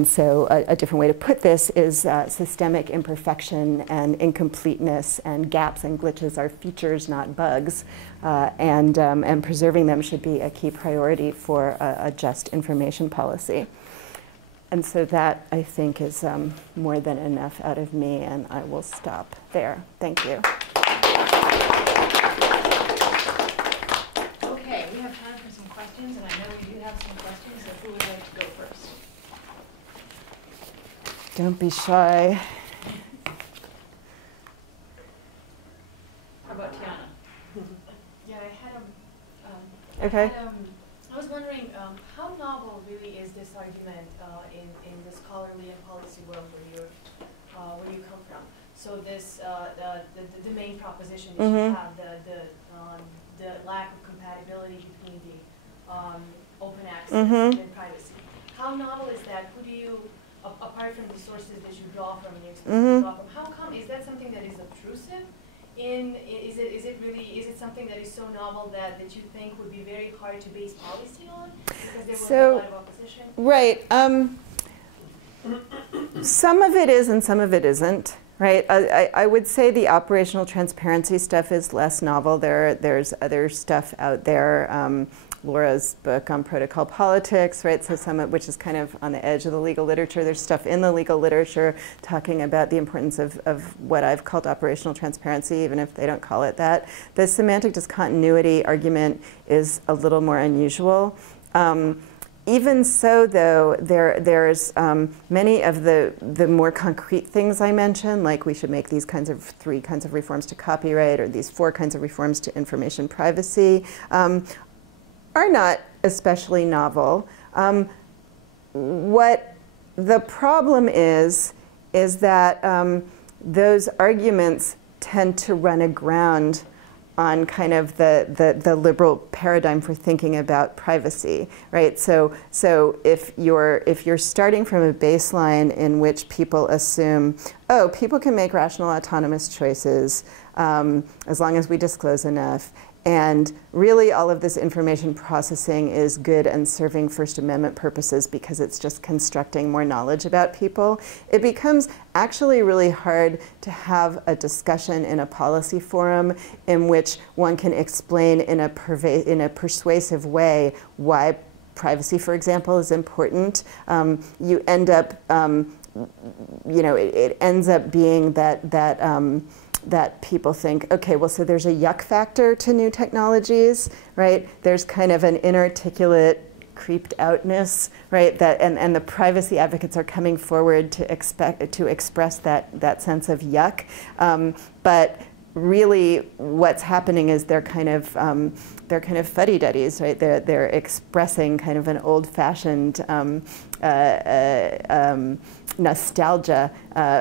so a different way to put this is systemic imperfection and incompleteness and gaps and glitches are features, not bugs. And preserving them should be a key priority for a just information policy. And so that, I think, is more than enough out of me, and I will stop there. Thank you. And I know we do have some questions, so who would like to go first? Don't be shy. How about Tiana? Yeah, Okay. I was wondering, how novel really is this argument in the scholarly and policy world where you come from? So this, the main proposition is you have the lack of compatibility between the open access and privacy. How novel is that? Who do you apart from the sources that you draw from and you explicitly draw from, how come, is that something that is obtrusive? Is it something that is so novel that you think would be very hard to base policy on? Because there will be a lot of opposition? Right. Some of it is and some of it isn't. Right. I would say the operational transparency stuff is less novel. There's other stuff out there. Laura's book on protocol politics, right? So which is kind of on the edge of the legal literature. There's stuff in the legal literature talking about the importance of what I've called operational transparency, even if they don't call it that. The semantic discontinuity argument is a little more unusual. Even so, though, there's many of the more concrete things I mentioned, like we should make these three kinds of reforms to copyright, or these 4 kinds of reforms to information privacy, are not especially novel. What the problem is that those arguments tend to run aground on kind of the liberal paradigm for thinking about privacy, right? So if you're starting from a baseline in which people assume, oh, people can make rational autonomous choices as long as we disclose enough, and really all of this information processing is good and serving First Amendment purposes because it's just constructing more knowledge about people, it becomes actually really hard to have a discussion in a policy forum in which one can explain in a persuasive way why privacy, for example, is important. You end up, it ends up being that people think, okay, well, so there's a yuck factor to new technologies, right? There's kind of an inarticulate creeped outness, right? And the privacy advocates are coming forward to express that sense of yuck. But really, what's happening is they're kind of fuddy-duddies, right? They're expressing kind of an old-fashioned nostalgia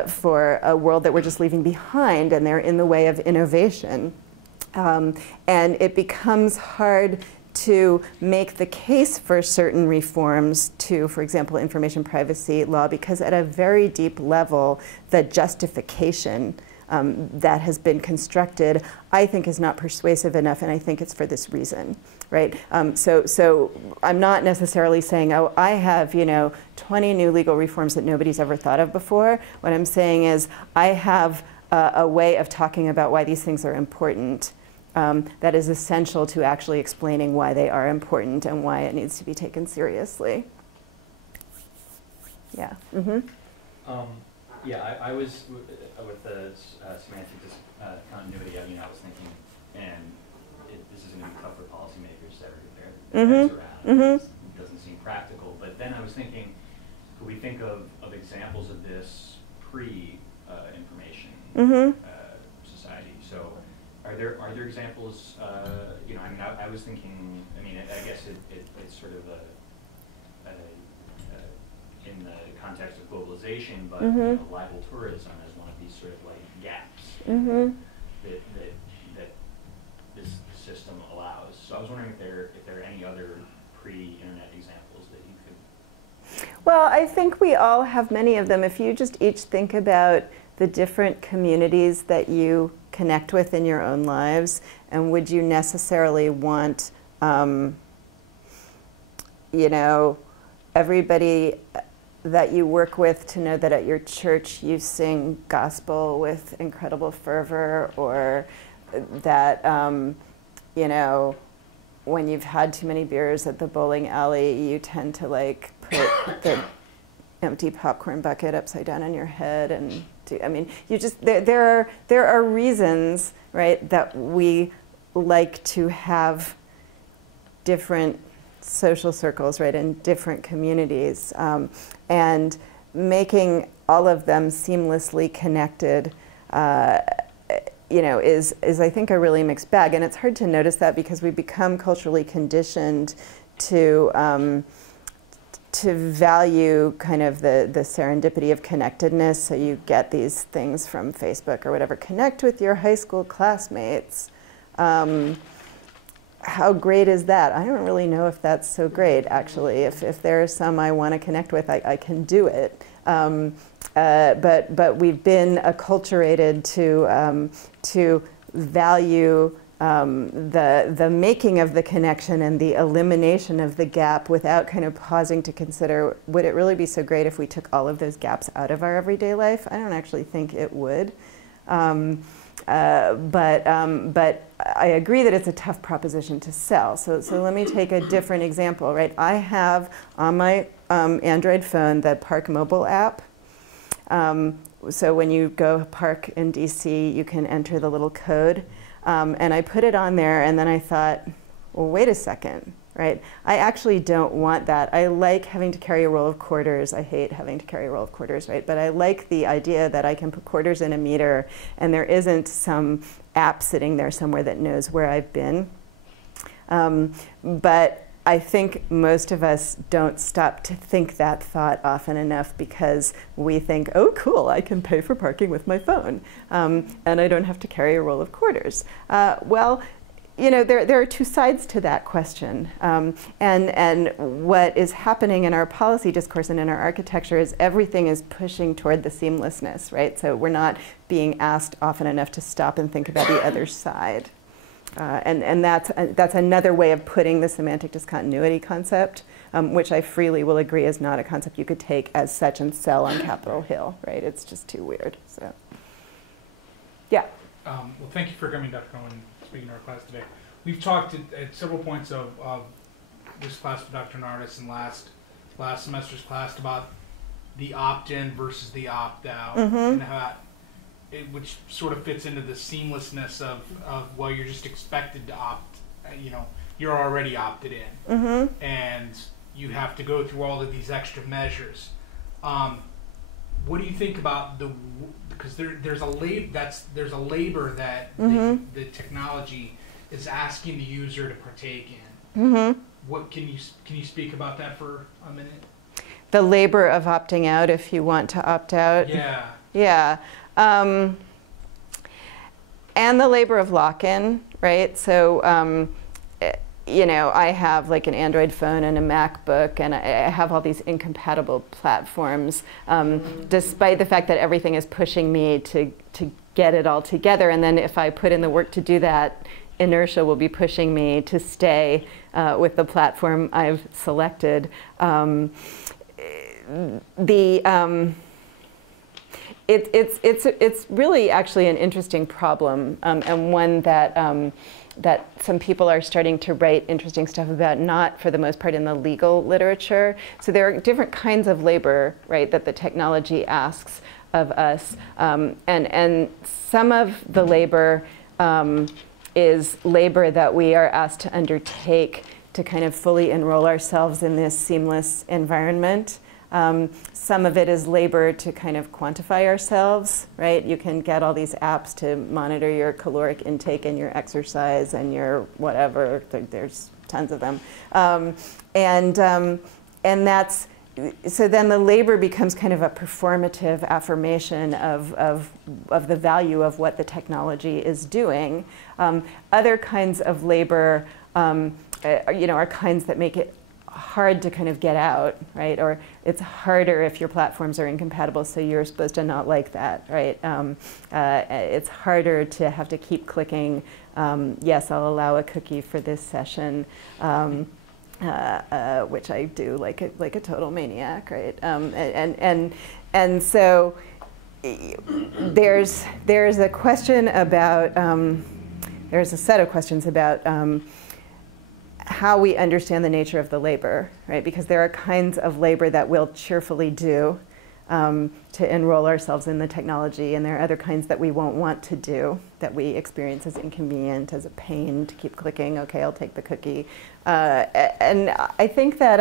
for a world that we're just leaving behind, and they're in the way of innovation. And it becomes hard to make the case for certain reforms to, for example, information privacy law, because at a very deep level, the justification that has been constructed, I think, is not persuasive enough, and I think it's for this reason, right? So I'm not necessarily saying, oh, I have 20 new legal reforms that nobody's ever thought of before. What I'm saying is I have a way of talking about why these things are important that is essential to actually explaining why they are important and why it needs to be taken seriously. Yeah. Mm-hmm. Yeah, I was with the semantic continuity. I mean, I was thinking, and this is going to be tough for policymakers to ever get their heads around. It doesn't seem practical. But then I was thinking, could we think of examples of this pre-information society? So, are there examples? I mean, I was thinking. I mean, I guess it's sort of in the context of globalization, but libel tourism is one of these sort of like gaps that this system allows. So I was wondering if there are any other pre-internet examples that you could. Well, I think we all have many of them. If you just each think about the different communities that you connect with in your own lives, and would you necessarily want, everybody that you work with to know that at your church you sing gospel with incredible fervor, or that, when you've had too many beers at the bowling alley, you tend to like put the empty popcorn bucket upside down on your head and there are reasons, right, that we like to have different social circles, right, in different communities, and making all of them seamlessly connected, is I think a really mixed bag, and it's hard to notice that because we become culturally conditioned to value kind of the serendipity of connectedness. So you get these things from Facebook or whatever. Connect with your high school classmates. How great is that? I don't really know if that's so great, actually. If there are some I want to connect with, I can do it. But we've been acculturated to value the making of the connection and the elimination of the gap without kind of pausing to consider, would it really be so great if we took all of those gaps out of our everyday life? I don't actually think it would. But I agree that it's a tough proposition to sell. So let me take a different example, right? I have on my Android phone the Park mobile app. So when you go park in DC, you can enter the little code. And I put it on there, and then I thought, well, wait a second, right? I actually don't want that. I like having to carry a roll of quarters. I hate having to carry a roll of quarters, right? But I like the idea that I can put quarters in a meter, and there isn't some app sitting there somewhere that knows where I've been. But I think most of us don't stop to think that thought often enough because we think, oh, cool, I can pay for parking with my phone, and I don't have to carry a roll of quarters. Well, you know, there are two sides to that question. And what is happening in our policy discourse and in our architecture is everything is pushing toward the seamlessness, right? So we're not being asked often enough to stop and think about the other side. And that's another way of putting the semantic discontinuity concept, which I freely will agree is not a concept you could take as such and sell on Capitol Hill, right? It's just too weird. So, yeah. Well, thank you for coming, Dr. Cohen, speaking to our class today. We've talked at several points of this class with Dr. Nardis and last semester's class about the opt-in versus the opt-out, and how which sort of fits into the seamlessness of well, you're just expected to opt, you know, you're already opted in, and you have to go through all of these extra measures. What do you think about because there's a labor that the technology is asking the user to partake in. What can you speak about that for a minute? The labor of opting out if you want to opt out. Yeah. Yeah. And the labor of Lockin, right? So, you know, I have like an Android phone and a MacBook, and I have all these incompatible platforms, despite the fact that everything is pushing me to get it all together. And then if I put in the work to do that, inertia will be pushing me to stay with the platform I've selected. It's really actually an interesting problem, and one that that some people are starting to write interesting stuff about, not for the most part in the legal literature. So there are different kinds of labor, right, that the technology asks of us, and some of the labor is labor that we are asked to undertake to kind of fully enroll ourselves in this seamless environment. Some of it is labor to kind of quantify ourselves, right? You can get all these apps to monitor your caloric intake and your exercise and your whatever. There's tons of them. And that's, so then the labor becomes kind of a performative affirmation of the value of what the technology is doing. Other kinds of labor, you know, are kinds that make it hard to kind of get out, right? Or it's harder if your platforms are incompatible, so you're supposed to not like that, right? It's harder to have to keep clicking, yes, I'll allow a cookie for this session, which I do like a total maniac, right? And so there's a question about, there's a set of questions about how we understand the nature of the labor, right? Because there are kinds of labor that we'll cheerfully do to enroll ourselves in the technology, and there are other kinds that we won't want to do, that we experience as inconvenient, as a pain to keep clicking, okay, I'll take the cookie. And I think that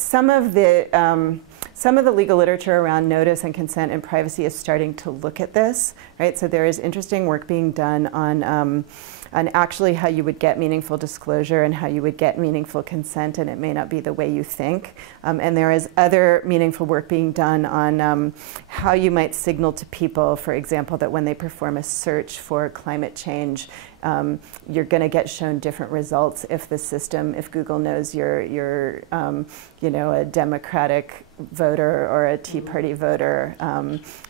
some of the legal literature around notice and consent and privacy is starting to look at this, right? So there is interesting work being done on actually how you would get meaningful disclosure and how you would get meaningful consent, and it may not be the way you think. And there is other meaningful work being done on how you might signal to people, for example, that when they perform a search for climate change, you're going to get shown different results if the system, if Google knows your you're, you know, a Democratic voter or a Tea Party voter,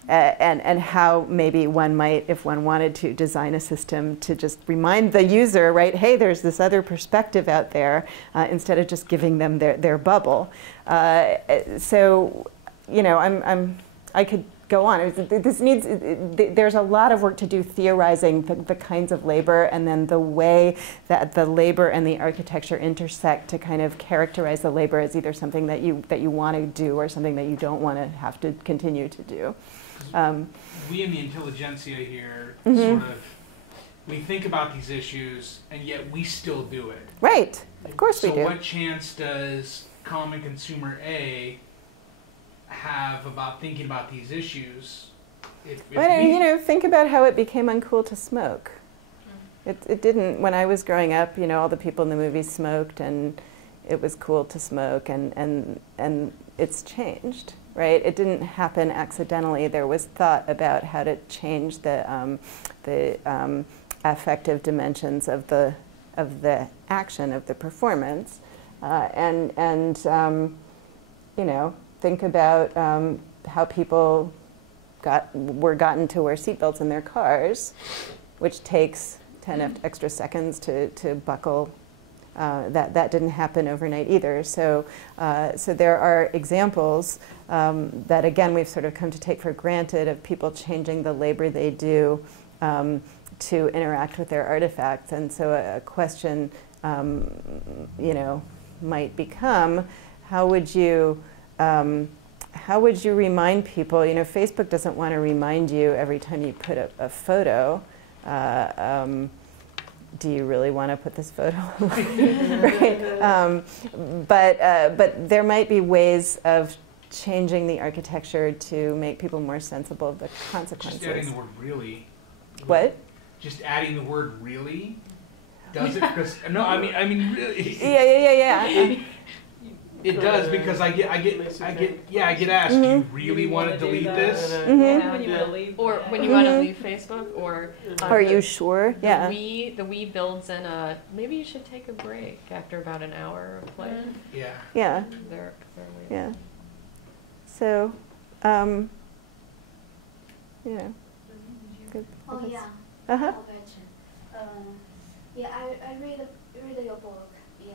and how maybe one might, if one wanted to, design a system to just remind the user, right, hey, there's this other perspective out there, instead of just giving them their bubble. So, you know, I could go on. This needs, there's a lot of work to do theorizing the kinds of labor, and then the way that the labor and the architecture intersect to kind of characterize the labor as either something that you want to do or something that you don't want to have to continue to do. We in the intelligentsia here Mm-hmm. sort of, we think about these issues and yet we still do it. Right, of course we do. So what chance does common consumer A have about thinking about these issues? Well, you know, think about how it became uncool to smoke. It didn't, when I was growing up, you know, all the people in the movies smoked and it was cool to smoke, and it's changed, right? It didn't happen accidentally. There was thought about how to change the affective dimensions of the action, of the performance, you know, think about how people were gotten to wear seatbelts in their cars, which takes 10 extra seconds to buckle. That didn't happen overnight either. So there are examples that, again, we've sort of come to take for granted of people changing the labor they do to interact with their artifacts. And so a question, you know, might become, how would you remind people? You know, Facebook doesn't want to remind you every time you put a photo. Do you really want to put this photo? Right? But there might be ways of changing the architecture to make people more sensible of the consequences. Just adding the word really. What? Just adding the word really? Does it? No, I mean really. Yeah. It does, because I get asked, do you really want to delete this? Or when you want to leave Facebook, or are you sure? Yeah. The Wii builds in a, maybe you should take a break after about an hour of play. Yeah. Yeah. They're Yeah. So, yeah. Good. Oh yeah. Uh-huh. Yeah, I read your book. Yeah.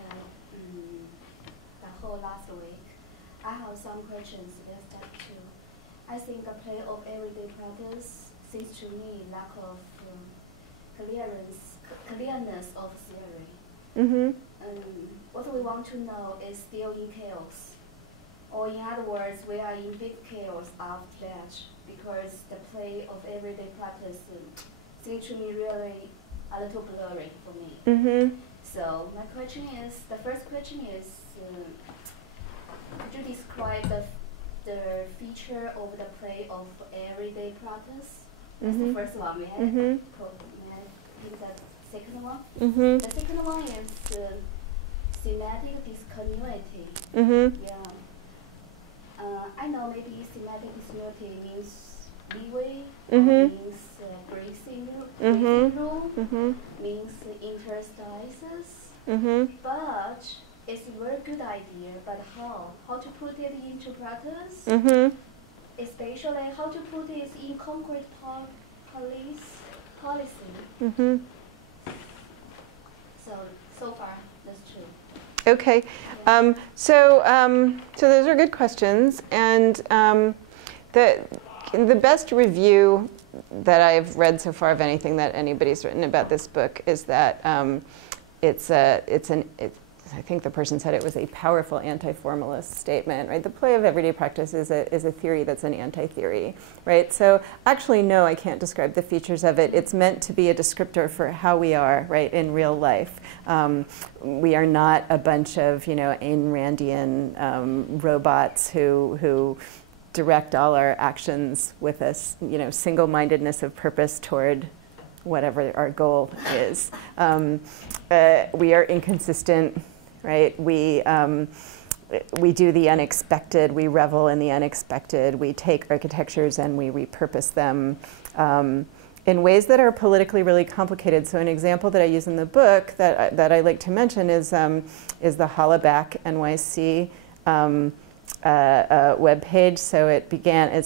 The whole last week. I have some questions about that too. I think the play of everyday practice seems to me lack of clearness of theory. Mm-hmm. What we want to know is still in chaos. Or in other words, we are in big chaos after that, because the play of everyday practice seems to me really a little blurry for me. Mm-hmm. So my question is, the first question is, could you describe the feature of the play of everyday practice? That's the first one. May I pick the second one? Mm-hmm. The second one is thematic discontinuity. Mm-hmm. Yeah. I know maybe thematic discontinuity means leeway, means breathing room, means interstices, but it's a very good idea, but how to put it into practice, especially how to put it in concrete policy. So far, that's true. Okay, so those are good questions, and the best review that I've read so far of anything that anybody's written about this book is that I think the person said it was a powerful anti-formalist statement, right? The play of everyday practice is a theory that's an anti-theory, right? So actually, no, I can't describe the features of it. It's meant to be a descriptor for how we are, right, in real life. We are not a bunch of, you know, Ayn Randian robots who direct all our actions with a, you know, single-mindedness of purpose toward whatever our goal is. We are inconsistent, right? We do the unexpected. We revel in the unexpected. We take architectures and we repurpose them. in ways that are politically really complicated. So an example that I use in the book that I like to mention is the Hollaback NYC webpage. So it began,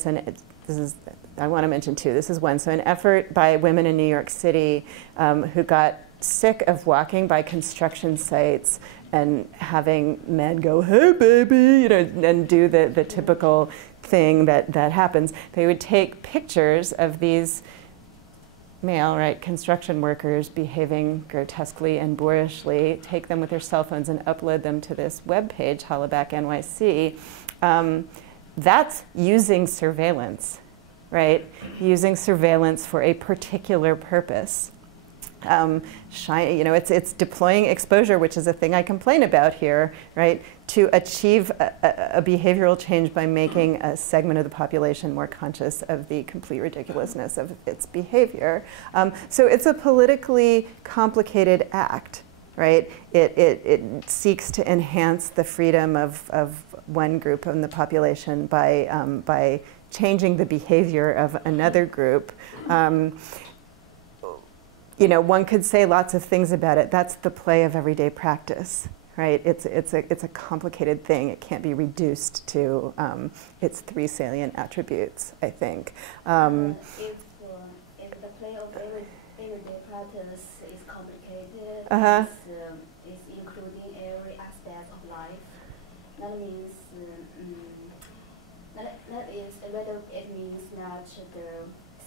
I want to mention two. This is one. So an effort by women in New York City who got sick of walking by construction sites and having men go, "Hey, baby," and do the typical thing that happens. They would take pictures of these male, construction workers behaving grotesquely and boorishly, take them with their cell phones and upload them to this webpage, Hollaback NYC. That's using surveillance. Using surveillance for a particular purpose. It's deploying exposure, which is a thing I complain about here, to achieve a behavioral change by making a segment of the population more conscious of the complete ridiculousness of its behavior. So it's a politically complicated act, It seeks to enhance the freedom of one group in the population by changing the behavior of another group. One could say lots of things about it. That's the play of everyday practice, It's a complicated thing. It can't be reduced to its three salient attributes, I think. If the play of everyday practice is complicated, it's including every aspect of life. That means whether it means that the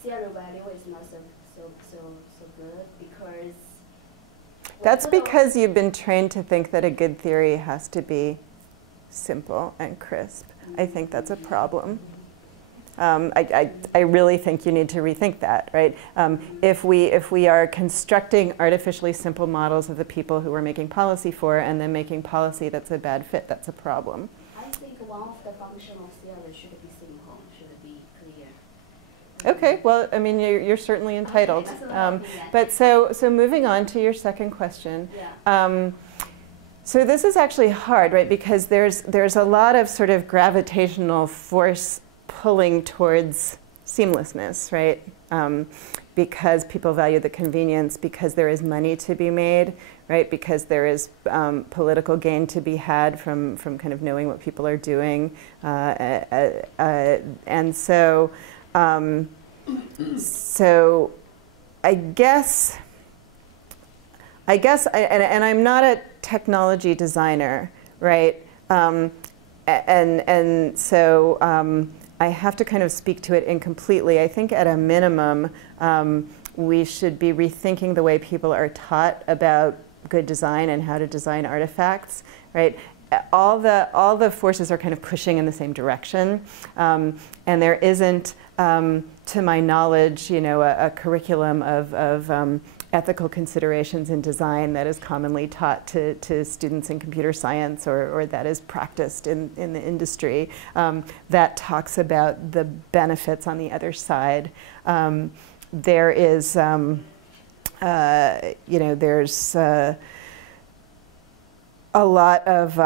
theory value is not so good because that's because you've been trained to think that a good theory has to be simple and crisp. I think that's a problem. I really think you need to rethink that, If we are constructing artificially simple models of the people who we're making policy for and then making policy that's a bad fit, that's a problem. I think one of the functions of theory should be simple, should be clear. Okay, well, I mean, you're certainly entitled. Okay, but so moving on to your second question. Yeah. So this is actually hard, Because there's a lot of sort of gravitational force pulling towards seamlessness, because people value the convenience, because there is money to be made, because there is political gain to be had from kind of knowing what people are doing, and so. So I guess, and I'm not a technology designer, and so I have to kind of speak to it incompletely. I think at a minimum, we should be rethinking the way people are taught about good design and how to design artifacts, All the forces are kind of pushing in the same direction, and there isn't, to my knowledge, a curriculum of ethical considerations in design that is commonly taught to students in computer science or that is practiced in the industry that talks about the benefits on the other side. There is, there's a lot of,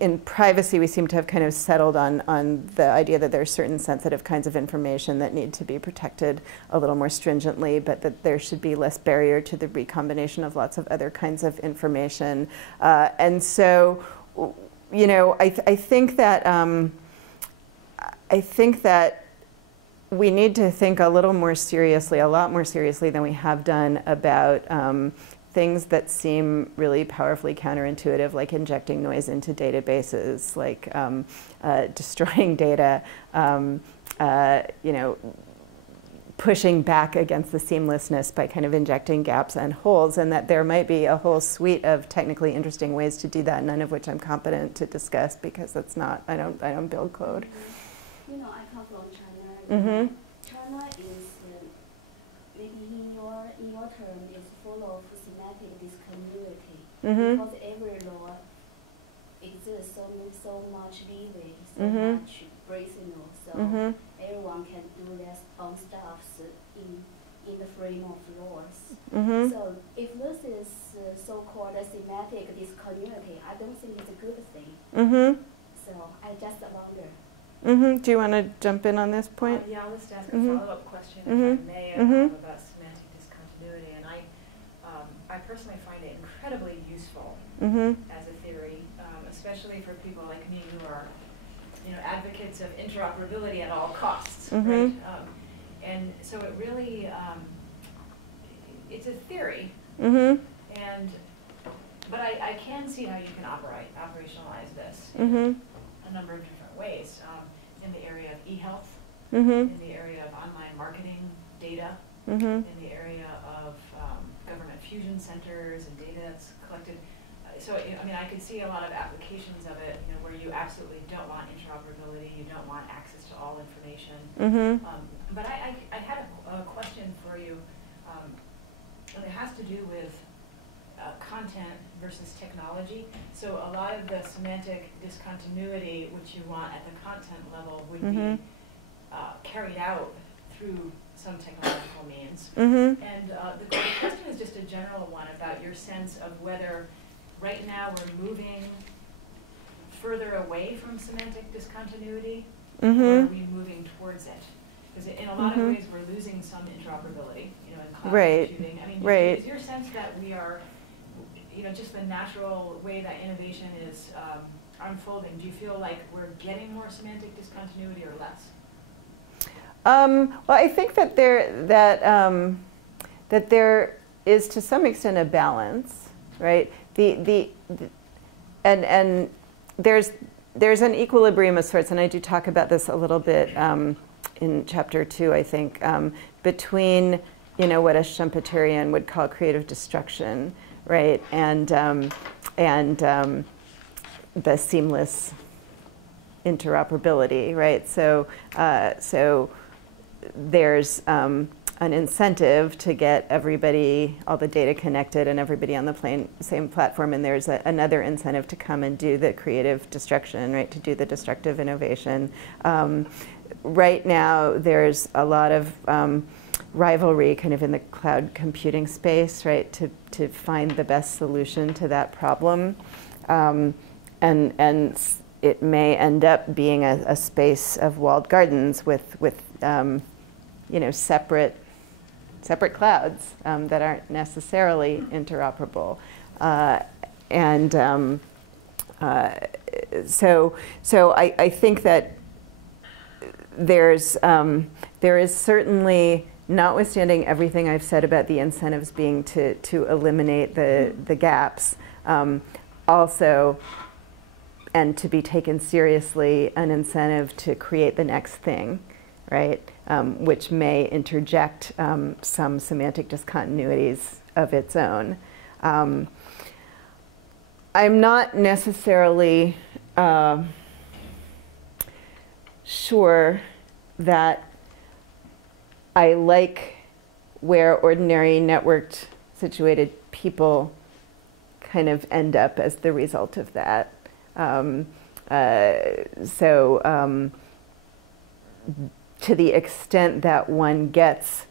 in privacy, we seem to have kind of settled on the idea that there are certain sensitive kinds of information that need to be protected a little more stringently, but that there should be less barrier to the recombination of lots of other kinds of information. And so, I think that we need to think a little more seriously, a lot more seriously than we have done about things that seem really powerfully counterintuitive, like injecting noise into databases, like destroying data, pushing back against the seamlessness by kind of injecting gaps and holes, and that there might be a whole suite of technically interesting ways to do that, none of which I'm competent to discuss because that's not, I don't build code. I come from China. Mm-hmm. China is, maybe in your term, is full of semantic discontinuity. Mm-hmm. Because every law exists so much leeway, so Mm-hmm. much brazeness, so Mm-hmm. everyone can do their own stuff in the frame of laws. Mm-hmm. So if this is so-called semantic discontinuity, I don't think it's a good thing. Mm-hmm. So I just wonder. Do you want to jump in on this point? Yeah, I'll just ask a Mhm. follow-up question, Mhm. if I may, Mhm. about semantic discontinuity. And I personally find it incredibly useful as a theory, especially for people like me who are, advocates of interoperability at all costs, right? And so it really, it's a theory, but I can see how you can operationalize this in a number of different ways. In the area of e-health, in the area of online marketing data, in the area of government fusion centers and data that's collected. So, I could see a lot of applications of it, where you absolutely don't want interoperability, you don't want access to all information. But I had a question for you, and it has to do with content versus technology. So a lot of the semantic discontinuity, which you want at the content level, would be carried out through some technological means. And the question is just a general one about your sense of whether right now we're moving further away from semantic discontinuity, or are we moving towards it? Because in a lot of ways we're losing some interoperability, in cloud computing. Is your sense that we are, just the natural way that innovation is unfolding, do you feel like we're getting more semantic discontinuity or less? Well, I think that there is to some extent a balance, right? And there's an equilibrium of sorts, and I do talk about this a little bit in chapter 2, I think, between what a Schumpeterian would call creative destruction, right, and the seamless interoperability, right? So there's an incentive to get everybody, all the data connected and everybody on the same platform, and there's another incentive to come and do the creative destruction, right, to do the destructive innovation. Right now, there's a lot of rivalry kind of in the cloud computing space, right, to find the best solution to that problem. And it may end up being a space of walled gardens with separate clouds that aren't necessarily interoperable. So I think that there is certainly, notwithstanding everything I've said about the incentives being to eliminate the gaps, also, and to be taken seriously, an incentive to create the next thing, right? Which may interject some semantic discontinuities of its own. I'm not necessarily sure that I like where ordinary networked situated people kind of end up as the result of that. To the extent that one gets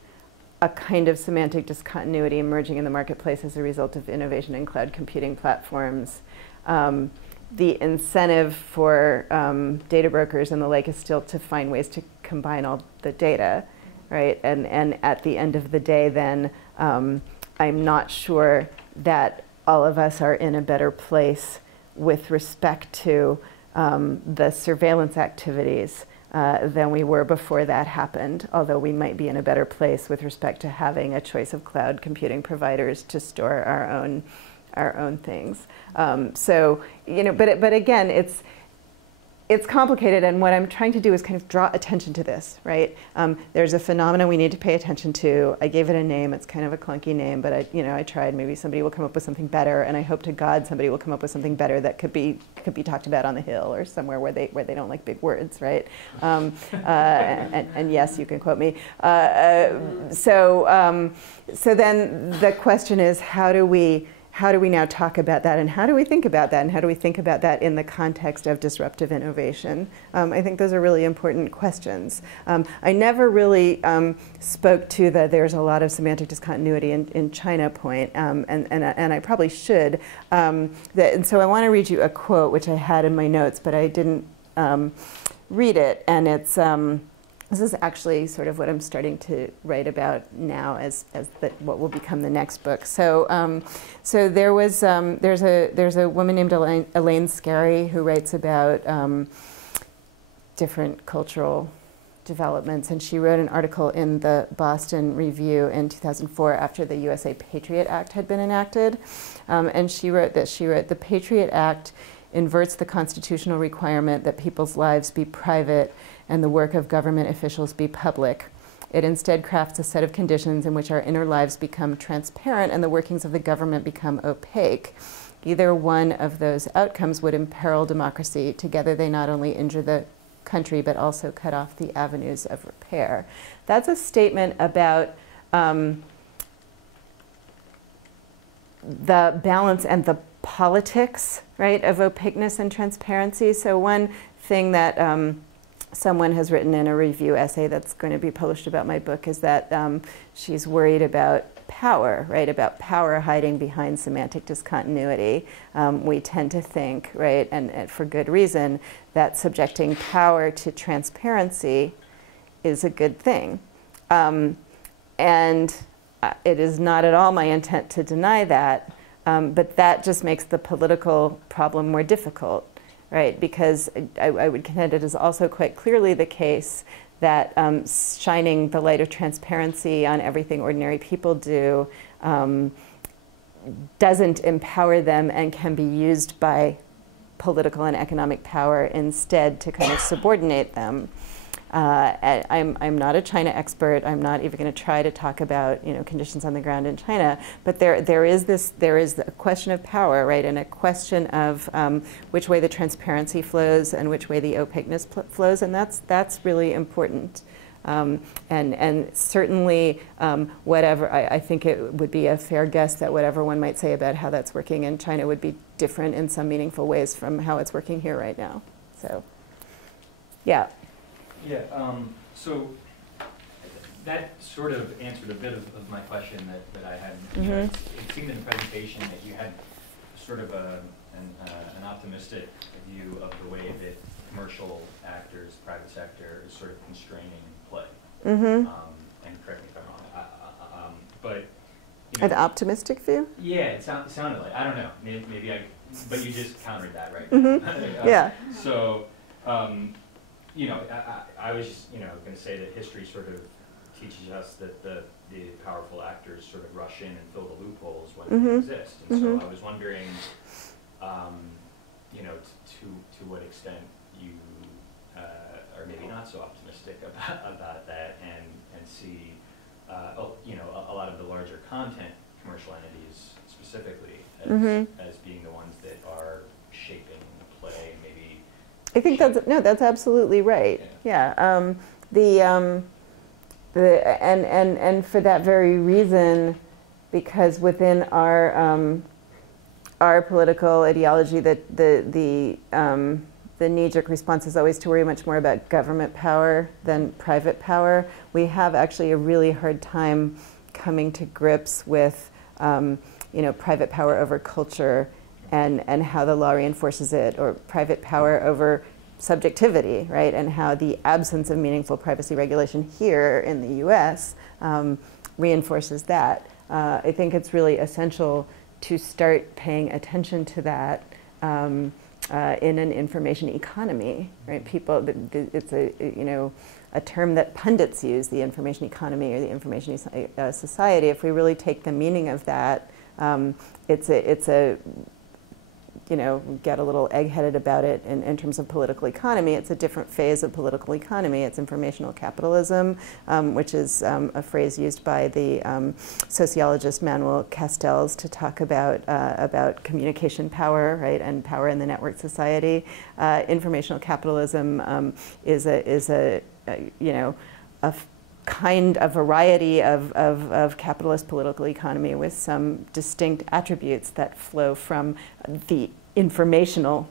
a kind of semantic discontinuity emerging in the marketplace as a result of innovation in cloud computing platforms, the incentive for data brokers and the like is still to find ways to combine all the data, right? And at the end of the day, then I'm not sure that all of us are in a better place with respect to the surveillance activities than we were before that happened, although we might be in a better place with respect to having a choice of cloud computing providers to store our own things. But again, it's complicated, and what I'm trying to do is kind of draw attention to this, right? There's a phenomenon we need to pay attention to. I gave it a name. It's kind of a clunky name, but I tried. Maybe somebody will come up with something better, and I hope to God somebody will come up with something better that could be talked about on the Hill or somewhere where they don't like big words, right? And yes, you can quote me. So then the question is, how do we now talk about that, and how do we think about that, and how do we think about that in the context of disruptive innovation? I think those are really important questions. I never really spoke to there's a lot of semantic discontinuity in China point, and I probably should. And so I want to read you a quote, which I had in my notes, but I didn't read it, and it's this is actually sort of what I'm starting to write about now as what will become the next book. So so there's a woman named Elaine Scarry who writes about different cultural developments, and she wrote an article in the Boston Review in 2004 after the USA Patriot Act had been enacted, and she wrote the Patriot Act inverts the constitutional requirement that people's lives be private and the work of government officials be public. It instead crafts a set of conditions in which our inner lives become transparent and the workings of the government become opaque. Either one of those outcomes would imperil democracy. Together they not only injure the country but also cut off the avenues of repair. That's a statement about the balance and the politics, right, of opaqueness and transparency. So one thing that someone has written in a review essay that's going to be published about my book is that she's worried about power, right, about power hiding behind semantic discontinuity. We tend to think, right, and for good reason, that subjecting power to transparency is a good thing. And it is not at all my intent to deny that, but that just makes the political problem more difficult, right? Because I would contend it is also quite clearly the case that shining the light of transparency on everything ordinary people do doesn't empower them and can be used by political and economic power instead to kind of subordinate them. I'm not a China expert. I'm not even going to try to talk about conditions on the ground in China. But there is a question of power, right, and a question of which way the transparency flows and which way the opaqueness flows, and that's really important. And certainly, whatever I think it would be a fair guess that whatever one might say about how that's working in China would be different in some meaningful ways from how it's working here right now. So, yeah. Yeah, so that sort of answered a bit of my question that I had. Mm-hmm. It seemed in the presentation that you had sort of an optimistic view of the way that commercial actors, private sector, is sort of constraining play. Mm-hmm. And correct me if I'm wrong. But an optimistic view? Yeah, it sounded like, I don't know, maybe but you just countered that, right? Mm-hmm. Yeah. So. I was just, going to say that history sort of teaches us that the powerful actors sort of rush in and fill the loopholes when mm-hmm. they exist. And mm-hmm. so I was wondering, to what extent you are maybe not so optimistic about that and see, a lot of the larger content commercial entities specifically as, mm-hmm. as being the ones that are shaping play, maybe. I think that's absolutely right. Yeah. And for that very reason, because within our political ideology, that the knee-jerk response is always to worry much more about government power than private power. We have actually a really hard time coming to grips with private power over culture. And how the law reinforces it, or private power over subjectivity, right? And how the absence of meaningful privacy regulation here in the US reinforces that. I think it's really essential to start paying attention to that in an information economy, right? People, it's a term that pundits use, the information economy or the information society. If we really take the meaning of that, it's a get a little egg-headed about it in terms of political economy. It's a different phase of political economy. It's informational capitalism, which is a phrase used by the sociologist Manuel Castells to talk about communication power, right, and power in the network society. Informational capitalism is a kind of variety of capitalist political economy with some distinct attributes that flow from the informational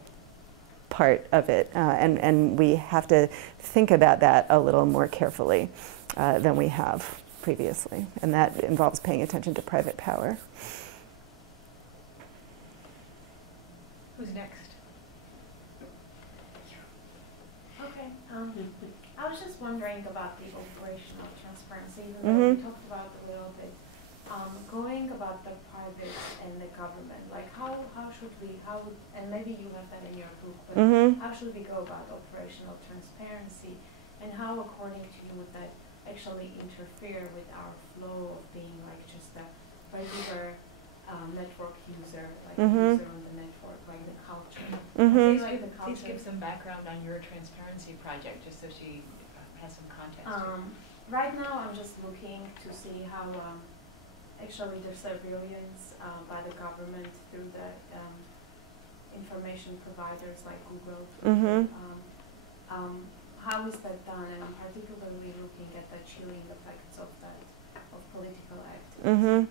part of it. And we have to think about that a little more carefully than we have previously. And that involves paying attention to private power. Who's next? Okay. I was just wondering about the operational transparency, even though we talked about it a little bit. Going about the private and the government, like how should we, and maybe you have that in your book, but how should we go about operational transparency, and how, according to you, would that actually interfere with our flow of being like just a regular network user, like a user on the network, like the culture? Please give some background on your transparency project, just so she has some context. Right now, I'm just looking to see how actually the surveillance by the government through the information providers like Google, how is that done? And I'm particularly looking at the chilling effects of political activism.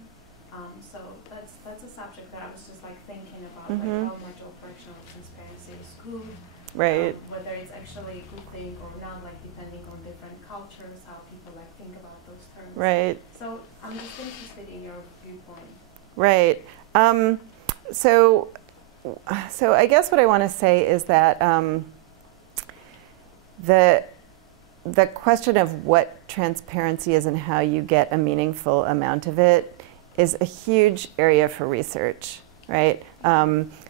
So that's a subject that I was just like thinking about, like how much operational transparency is good, Right. Whether it's actually a good thing or not, like depending on different cultures, how people like think about those terms. Right. So I'm just interested in your viewpoint. Right. So I guess what I want to say is that the question of what transparency is and how you get a meaningful amount of it is a huge area for research, right?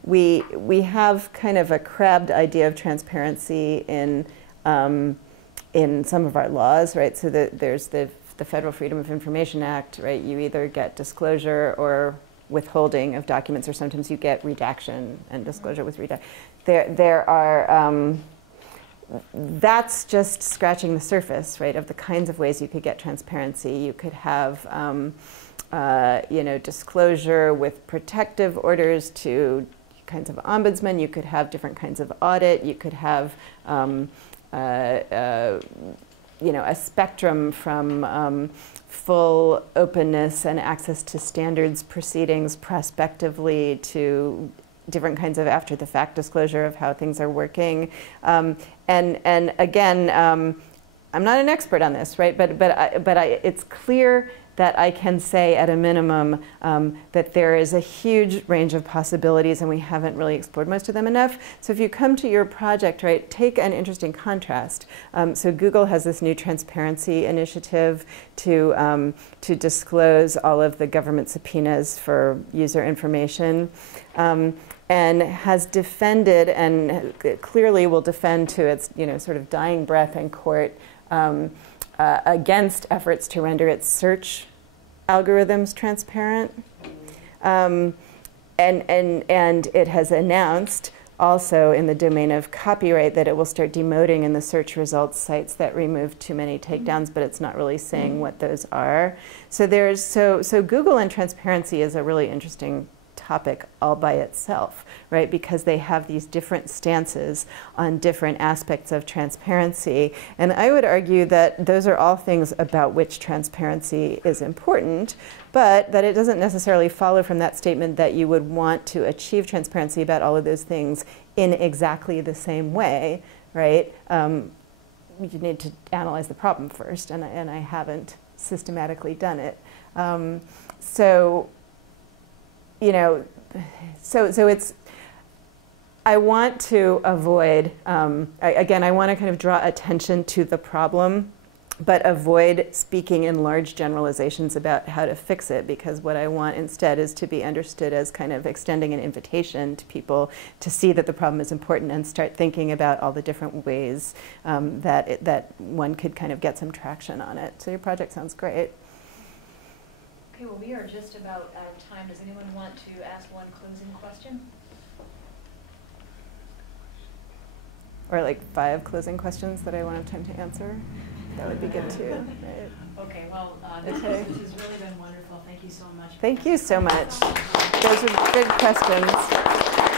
We have kind of a crabbed idea of transparency in some of our laws, right? So there's the Federal Freedom of Information Act, right? You either get disclosure or withholding of documents, or sometimes you get redaction and disclosure with redaction. There are, that's just scratching the surface, right, of the kinds of ways you could get transparency. You could have, disclosure with protective orders to kinds of ombudsmen. You could have different kinds of audit. You could have, a spectrum from full openness and access to standards proceedings prospectively to different kinds of after-the-fact disclosure of how things are working. And again, I'm not an expert on this, right? But it's clear that I can say at a minimum that there is a huge range of possibilities, and we haven't really explored most of them enough. So if you come to your project, right, take an interesting contrast. So Google has this new transparency initiative to disclose all of the government subpoenas for user information. And has defended, and clearly will defend to its sort of dying breath in court, against efforts to render its search algorithms transparent. And it has announced also in the domain of copyright that it will start demoting in the search results sites that remove too many takedowns, but it's not really saying what those are. So so Google and transparency is a really interesting topic all by itself, right? Because they have these different stances on different aspects of transparency. And I would argue that those are all things about which transparency is important, but that it doesn't necessarily follow from that statement that you would want to achieve transparency about all of those things in exactly the same way, right? You need to analyze the problem first, and I haven't systematically done it. So it's, I want to avoid, again, I want to kind of draw attention to the problem, but avoid speaking in large generalizations about how to fix it, because what I want instead is to be understood as kind of extending an invitation to people to see that the problem is important and start thinking about all the different ways that one could kind of get some traction on it. So your project sounds great. Okay, well, we are just about out of time. Does anyone want to ask one closing question? Or like 5 closing questions that I won't have time to answer? That would be good too, right? Okay, well, this has really been wonderful. Thank you so much. Thank you so much. Those are good questions.